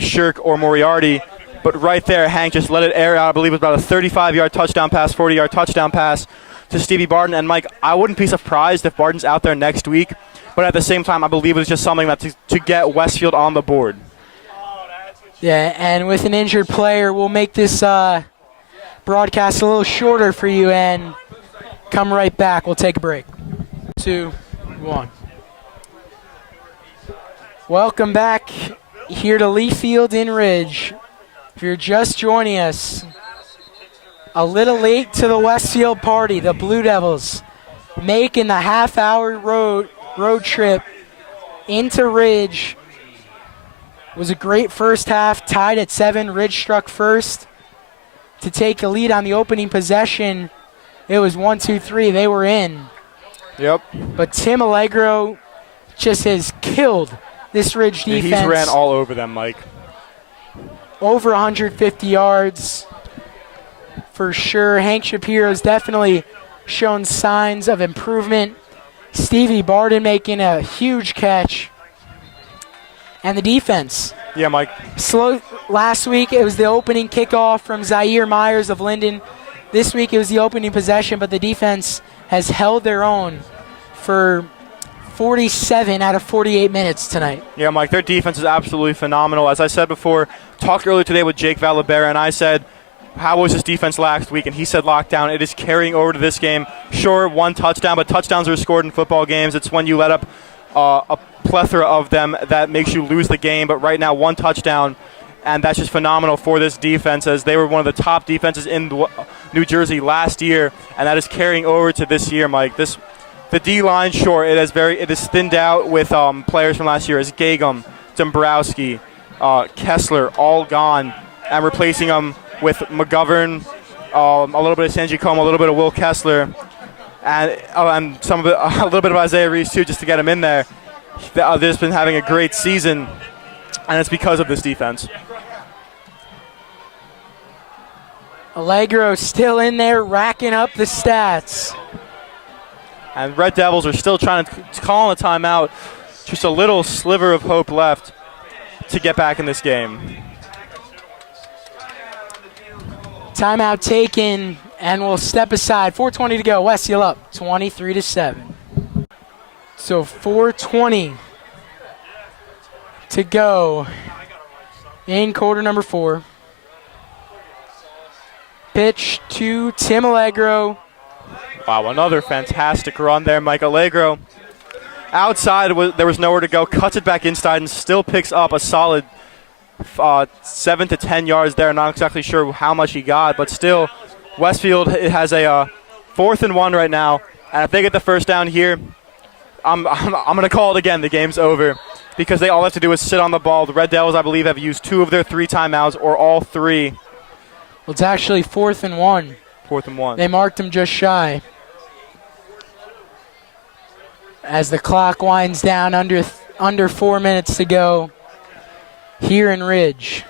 Shirk or Moriarty. But right there, Hank just let it air out. I believe it was about a 35-yard touchdown pass, 40-yard touchdown pass to Stevie Barton. And Mike, I wouldn't be surprised if Barton's out there next week. But at the same time, I believe it was just something that to get Westfield on the board. Yeah, and with an injured player, we'll make this broadcast a little shorter for you and come right back. We'll take a break. 2, 1. Welcome back here to Lee Field in Ridge. If you're just joining us, a little late to the Westfield party, the Blue Devils making the half-hour road trip into Ridge. It was a great first half, tied at 7. Ridge struck first to take the lead on the opening possession. It was 1-2-3. They were in. Yep. But Tim Allegro just has killed this Ridge defense. He ran all over them, Mike. Over 150 yards for sure. Hank Shapiro's definitely shown signs of improvement. Stevie Barton making a huge catch. And the defense. Yeah, Mike. Slow. Last week it was the opening kickoff from Zaire Myers of Linden. This week it was the opening possession, but the defense has held their own for 47 out of 48 minutes tonight. Yeah, Mike, their defense is absolutely phenomenal. As I said before, talked earlier today with Jake Valabera, and I said, how was this defense last week? And he said lockdown. It is carrying over to this game. Sure, 1 touchdown, but touchdowns are scored in football games. It's when you let up a plethora of them that makes you lose the game. But right now, 1 touchdown, and that's just phenomenal for this defense, as they were one of the top defenses in New Jersey last year, and that is carrying over to this year, Mike. The D-line, sure, it is thinned out with players from last year as Gagum, Dombrowski, Kessler, all gone, and replacing them with McGovern, a little bit of Sanji Combe, a little bit of Will Kessler, and a little bit of Isaiah Reese too, just to get him in there. They've just been having a great season, and it's because of this defense. Allegro still in there, racking up the stats. And Red Devils are still trying to call a timeout. Just a little sliver of hope left to get back in this game. Timeout taken, and we'll step aside. 4:20 to go. Westfield up 23-7. So 4:20 to go in quarter number 4. Pitch to Tim Allegro. Wow, another fantastic run there, Mike. Allegro. Outside, there was nowhere to go. Cuts it back inside and still picks up a solid 7 to 10 yards there. Not exactly sure how much he got, but still, Westfield has a 4th and 1 right now. And if they get the first down here, I'm going to call it again. The game's over because they all have to do is sit on the ball. The Red Devils, I believe, have used 2 of their 3 timeouts or all 3. Well, it's actually 4th and 1. 4th and 1. They marked him just shy. As the clock winds down, under 4 minutes to go here in Ridge.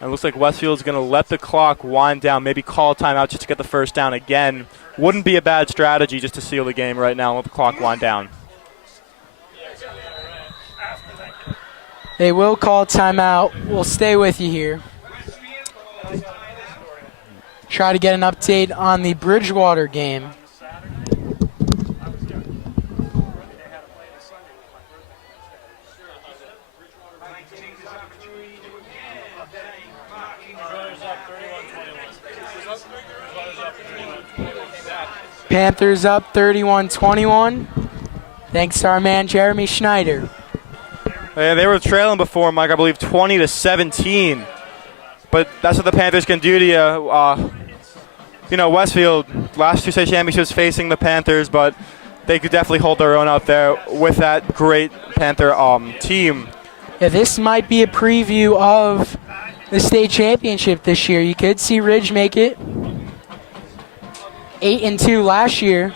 And it looks like Westfield's going to let the clock wind down, maybe call a timeout just to get the first down again. Wouldn't be a bad strategy just to seal the game right now and let the clock wind down. They will call timeout. We'll stay with you here. Try to get an update on the Bridgewater game. Panthers up 31-21. Thanks to our man Jeremy Schneider. Yeah, they were trailing before, Mike, I believe 20-17. But that's what the Panthers can do to you. Westfield, last 2 state championships facing the Panthers, but they could definitely hold their own out there with that great Panther team. Yeah, this might be a preview of the state championship this year. You could see Ridge make it. 8-2 last year.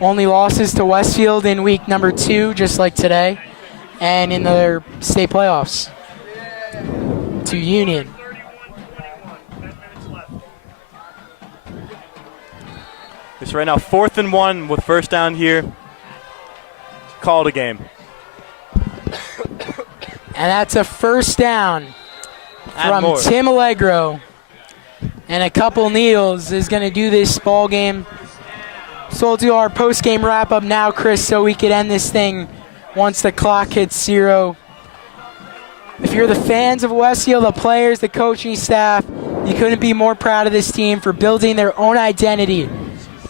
Only losses to Westfield in week number 2, just like today, and in their state playoffs. to Union. It's right now 4th and 1 with first down here. Call it a game. And that's a first down from Tim Allegro. And a couple kneels is going to do this ball game. So we'll do our post-game wrap-up now, Chris, so we could end this thing once the clock hits 0. If you're the fans of Westfield, the players, the coaching staff, you couldn't be more proud of this team for building their own identity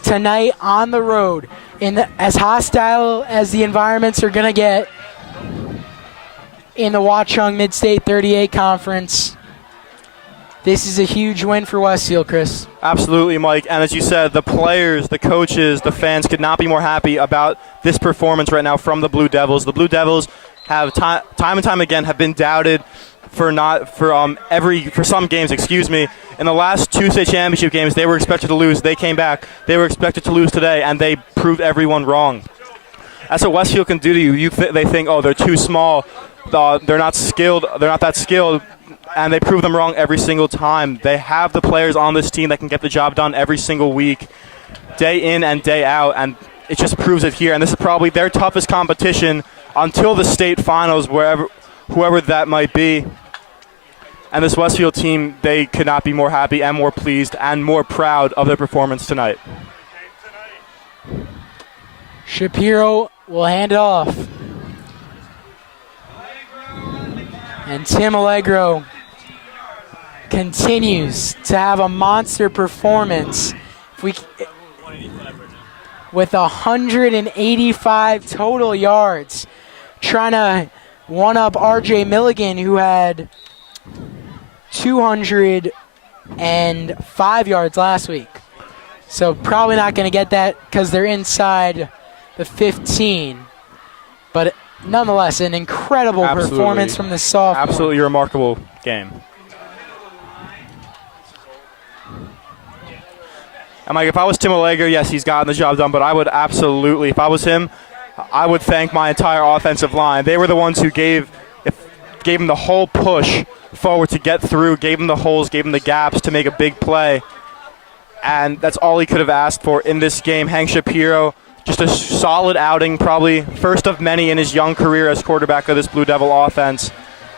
tonight on the road. As hostile as the environments are going to get in the Watchung Mid-State 38 Conference, this is a huge win for Westfield, Chris. Absolutely, Mike. And as you said, the players, the coaches, the fans could not be more happy about this performance right now from the Blue Devils. The Blue Devils have time and time again have been doubted for some games. In the last two state championship games, they were expected to lose. They came back. They were expected to lose today, and they proved everyone wrong. That's what Westfield can do to you. They think, oh, they're too small. They're not skilled. They're not that skilled. And they prove them wrong every single time. They have the players on this team that can get the job done every single week, day in and day out, and it just proves it here. And this is probably their toughest competition until the state finals, whoever that might be. And this Westfield team, they could not be more happy and more pleased and more proud of their performance tonight. Shapiro will hand it off. And Tim Allegro continues to have a monster performance. With 185 total yards, trying to one-up RJ Milligan, who had 205 yards last week. So probably not going to get that because they're inside the 15. But nonetheless, an incredible performance from the sophomore. Absolutely remarkable game. And Mike, if I was Tim Allegro, yes, he's gotten the job done, but I would absolutely, if I was him, I would thank my entire offensive line. They were the ones who gave him the whole push forward to get through, gave him the holes, gave him the gaps to make a big play. And that's all he could have asked for in this game. Hank Shapiro, just a solid outing, probably first of many in his young career as quarterback of this Blue Devil offense.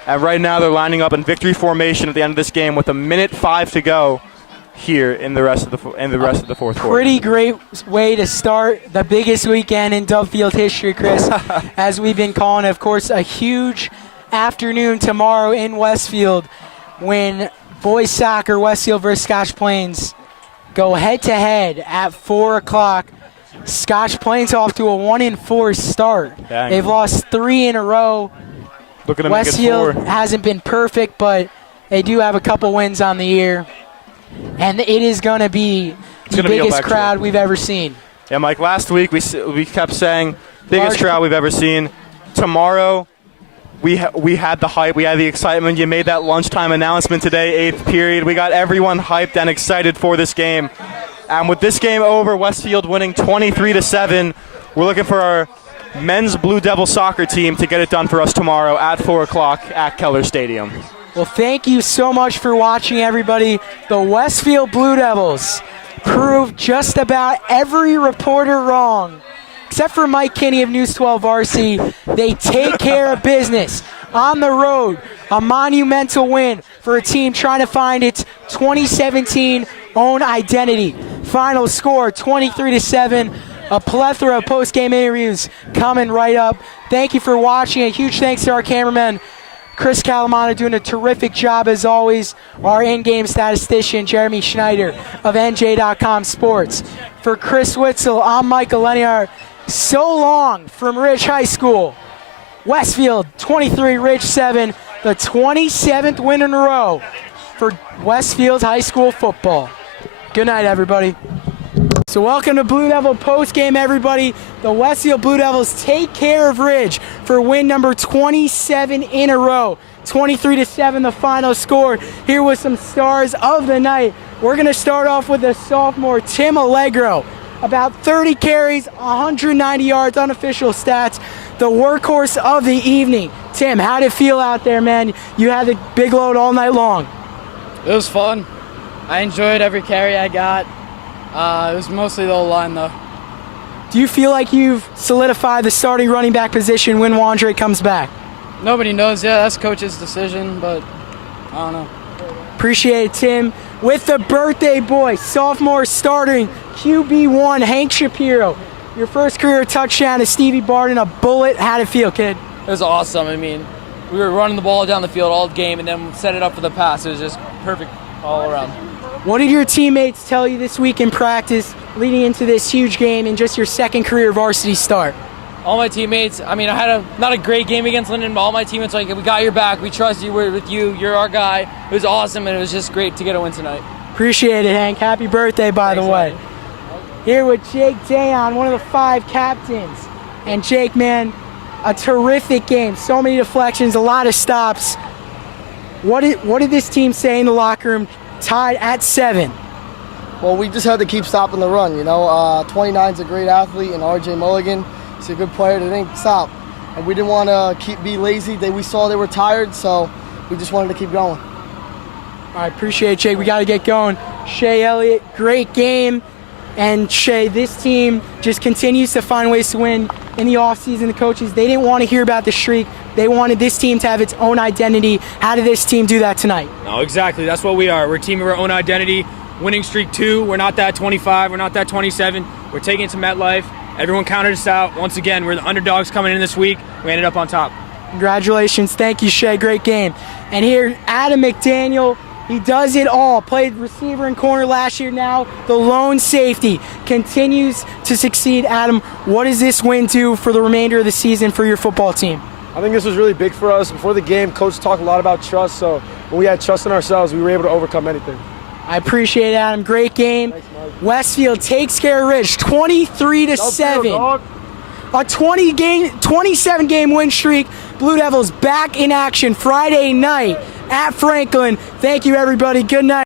And right now they're lining up in victory formation at the end of this game with 1:05 to go here in the rest of the fourth quarter. Pretty great way to start the biggest weekend in Dovfield history, Chris. As we've been calling it, of course, a huge afternoon tomorrow in Westfield when boys soccer, Westfield versus Scotch Plains, go head-to-head at 4 o'clock. Scotch Plains off to a 1-4 start. Dang. They've lost 3 in a row. Looking to Westfield make it 4. hasn't been perfect, but they do have a couple wins on the year. And it is going to be the biggest crowd we've ever seen. Yeah, Mike, last week we kept saying biggest crowd we've ever seen. Tomorrow we had the hype, we had the excitement. You made that lunchtime announcement today, 8th period. We got everyone hyped and excited for this game. And with this game over, Westfield winning 23-7, we're looking for our men's Blue Devil soccer team to get it done for us tomorrow at 4 o'clock at Keller Stadium. Well, thank you so much for watching, everybody. The Westfield Blue Devils proved just about every reporter wrong, except for Mike Kinney of News 12 RC. They take care of business on the road. A monumental win for a team trying to find its 2017 own identity. Final score, 23-7. A plethora of post-game interviews coming right up. Thank you for watching. A huge thanks to our cameraman, Chris Calamano, doing a terrific job as always. Our in-game statistician, Jeremy Schneider of NJ.com Sports. For Chris Witzel, I'm Michael Leniart. So long from Ridge High School. Westfield 23, Ridge 7. The 27th win in a row for Westfield High School football. Good night, everybody. So welcome to Blue Devil postgame, everybody. The Westfield Blue Devils take care of Ridge for win number 27 in a row. 23-7 the final score. Here with some stars of the night. We're going to start off with the sophomore, Tim Allegro. About 30 carries, 190 yards, unofficial stats. the workhorse of the evening. Tim, how did it feel out there, man? You had the big load all night long. It was fun. I enjoyed every carry I got. It was mostly the O-line, though. Do you feel like you've solidified the starting running back position when Wandre comes back? Nobody knows yet. That's coach's decision, but I don't know. Appreciate it, Tim. With the birthday boy, sophomore starting QB1, Hank Shapiro. Your first career touchdown to Stevie Barden, a bullet. How'd it feel, kid? It was awesome. I mean, we were running the ball down the field all game and then set it up for the pass. It was just perfect all around. What did your teammates tell you this week in practice leading into this huge game and just your second career varsity start? All my teammates, I mean, I had not a great game against Linden, but all my teammates were like, we got your back, we trust you, we're with you, you're our guy. It was awesome, and it was just great to get a win tonight. Appreciate it, Hank. Happy birthday, by the way. Man. Here with Jake Dayon, one of the 5 captains. And Jake, man, a terrific game. So many deflections, a lot of stops. What did this team say in the locker room, tied at 7? Well, we just had to keep stopping the run, 29's a great athlete, and R.J. Mulligan, he's a good player. They didn't stop. And we didn't want to be lazy. We saw they were tired, so we just wanted to keep going. All right, appreciate it, Jake. We got to get going. Shea Elliott, great game. And Shea, this team just continues to find ways to win in the offseason. The coaches, they didn't want to hear about the streak. They wanted this team to have its own identity. How did this team do that tonight? No, exactly. That's what we are. We're a team of our own identity. Winning streak 2. We're not that 25. We're not that 27. We're taking it to MetLife. Everyone counted us out. Once again, we're the underdogs coming in this week. We ended up on top. Congratulations. Thank you, Shea. Great game. And here, Adam McDaniel. He does it all. Played receiver and corner last year. Now the lone safety continues to succeed. Adam, what does this win do for the remainder of the season for your football team? I think this was really big for us. Before the game, Coach talked a lot about trust, so when we had trust in ourselves, we were able to overcome anything. I appreciate it, Adam. Great game. Thanks, Mike. Westfield takes care of Ridge 23-7. A 27-game win streak. Blue Devils back in action Friday night at Franklin. Thank you, everybody. Good night.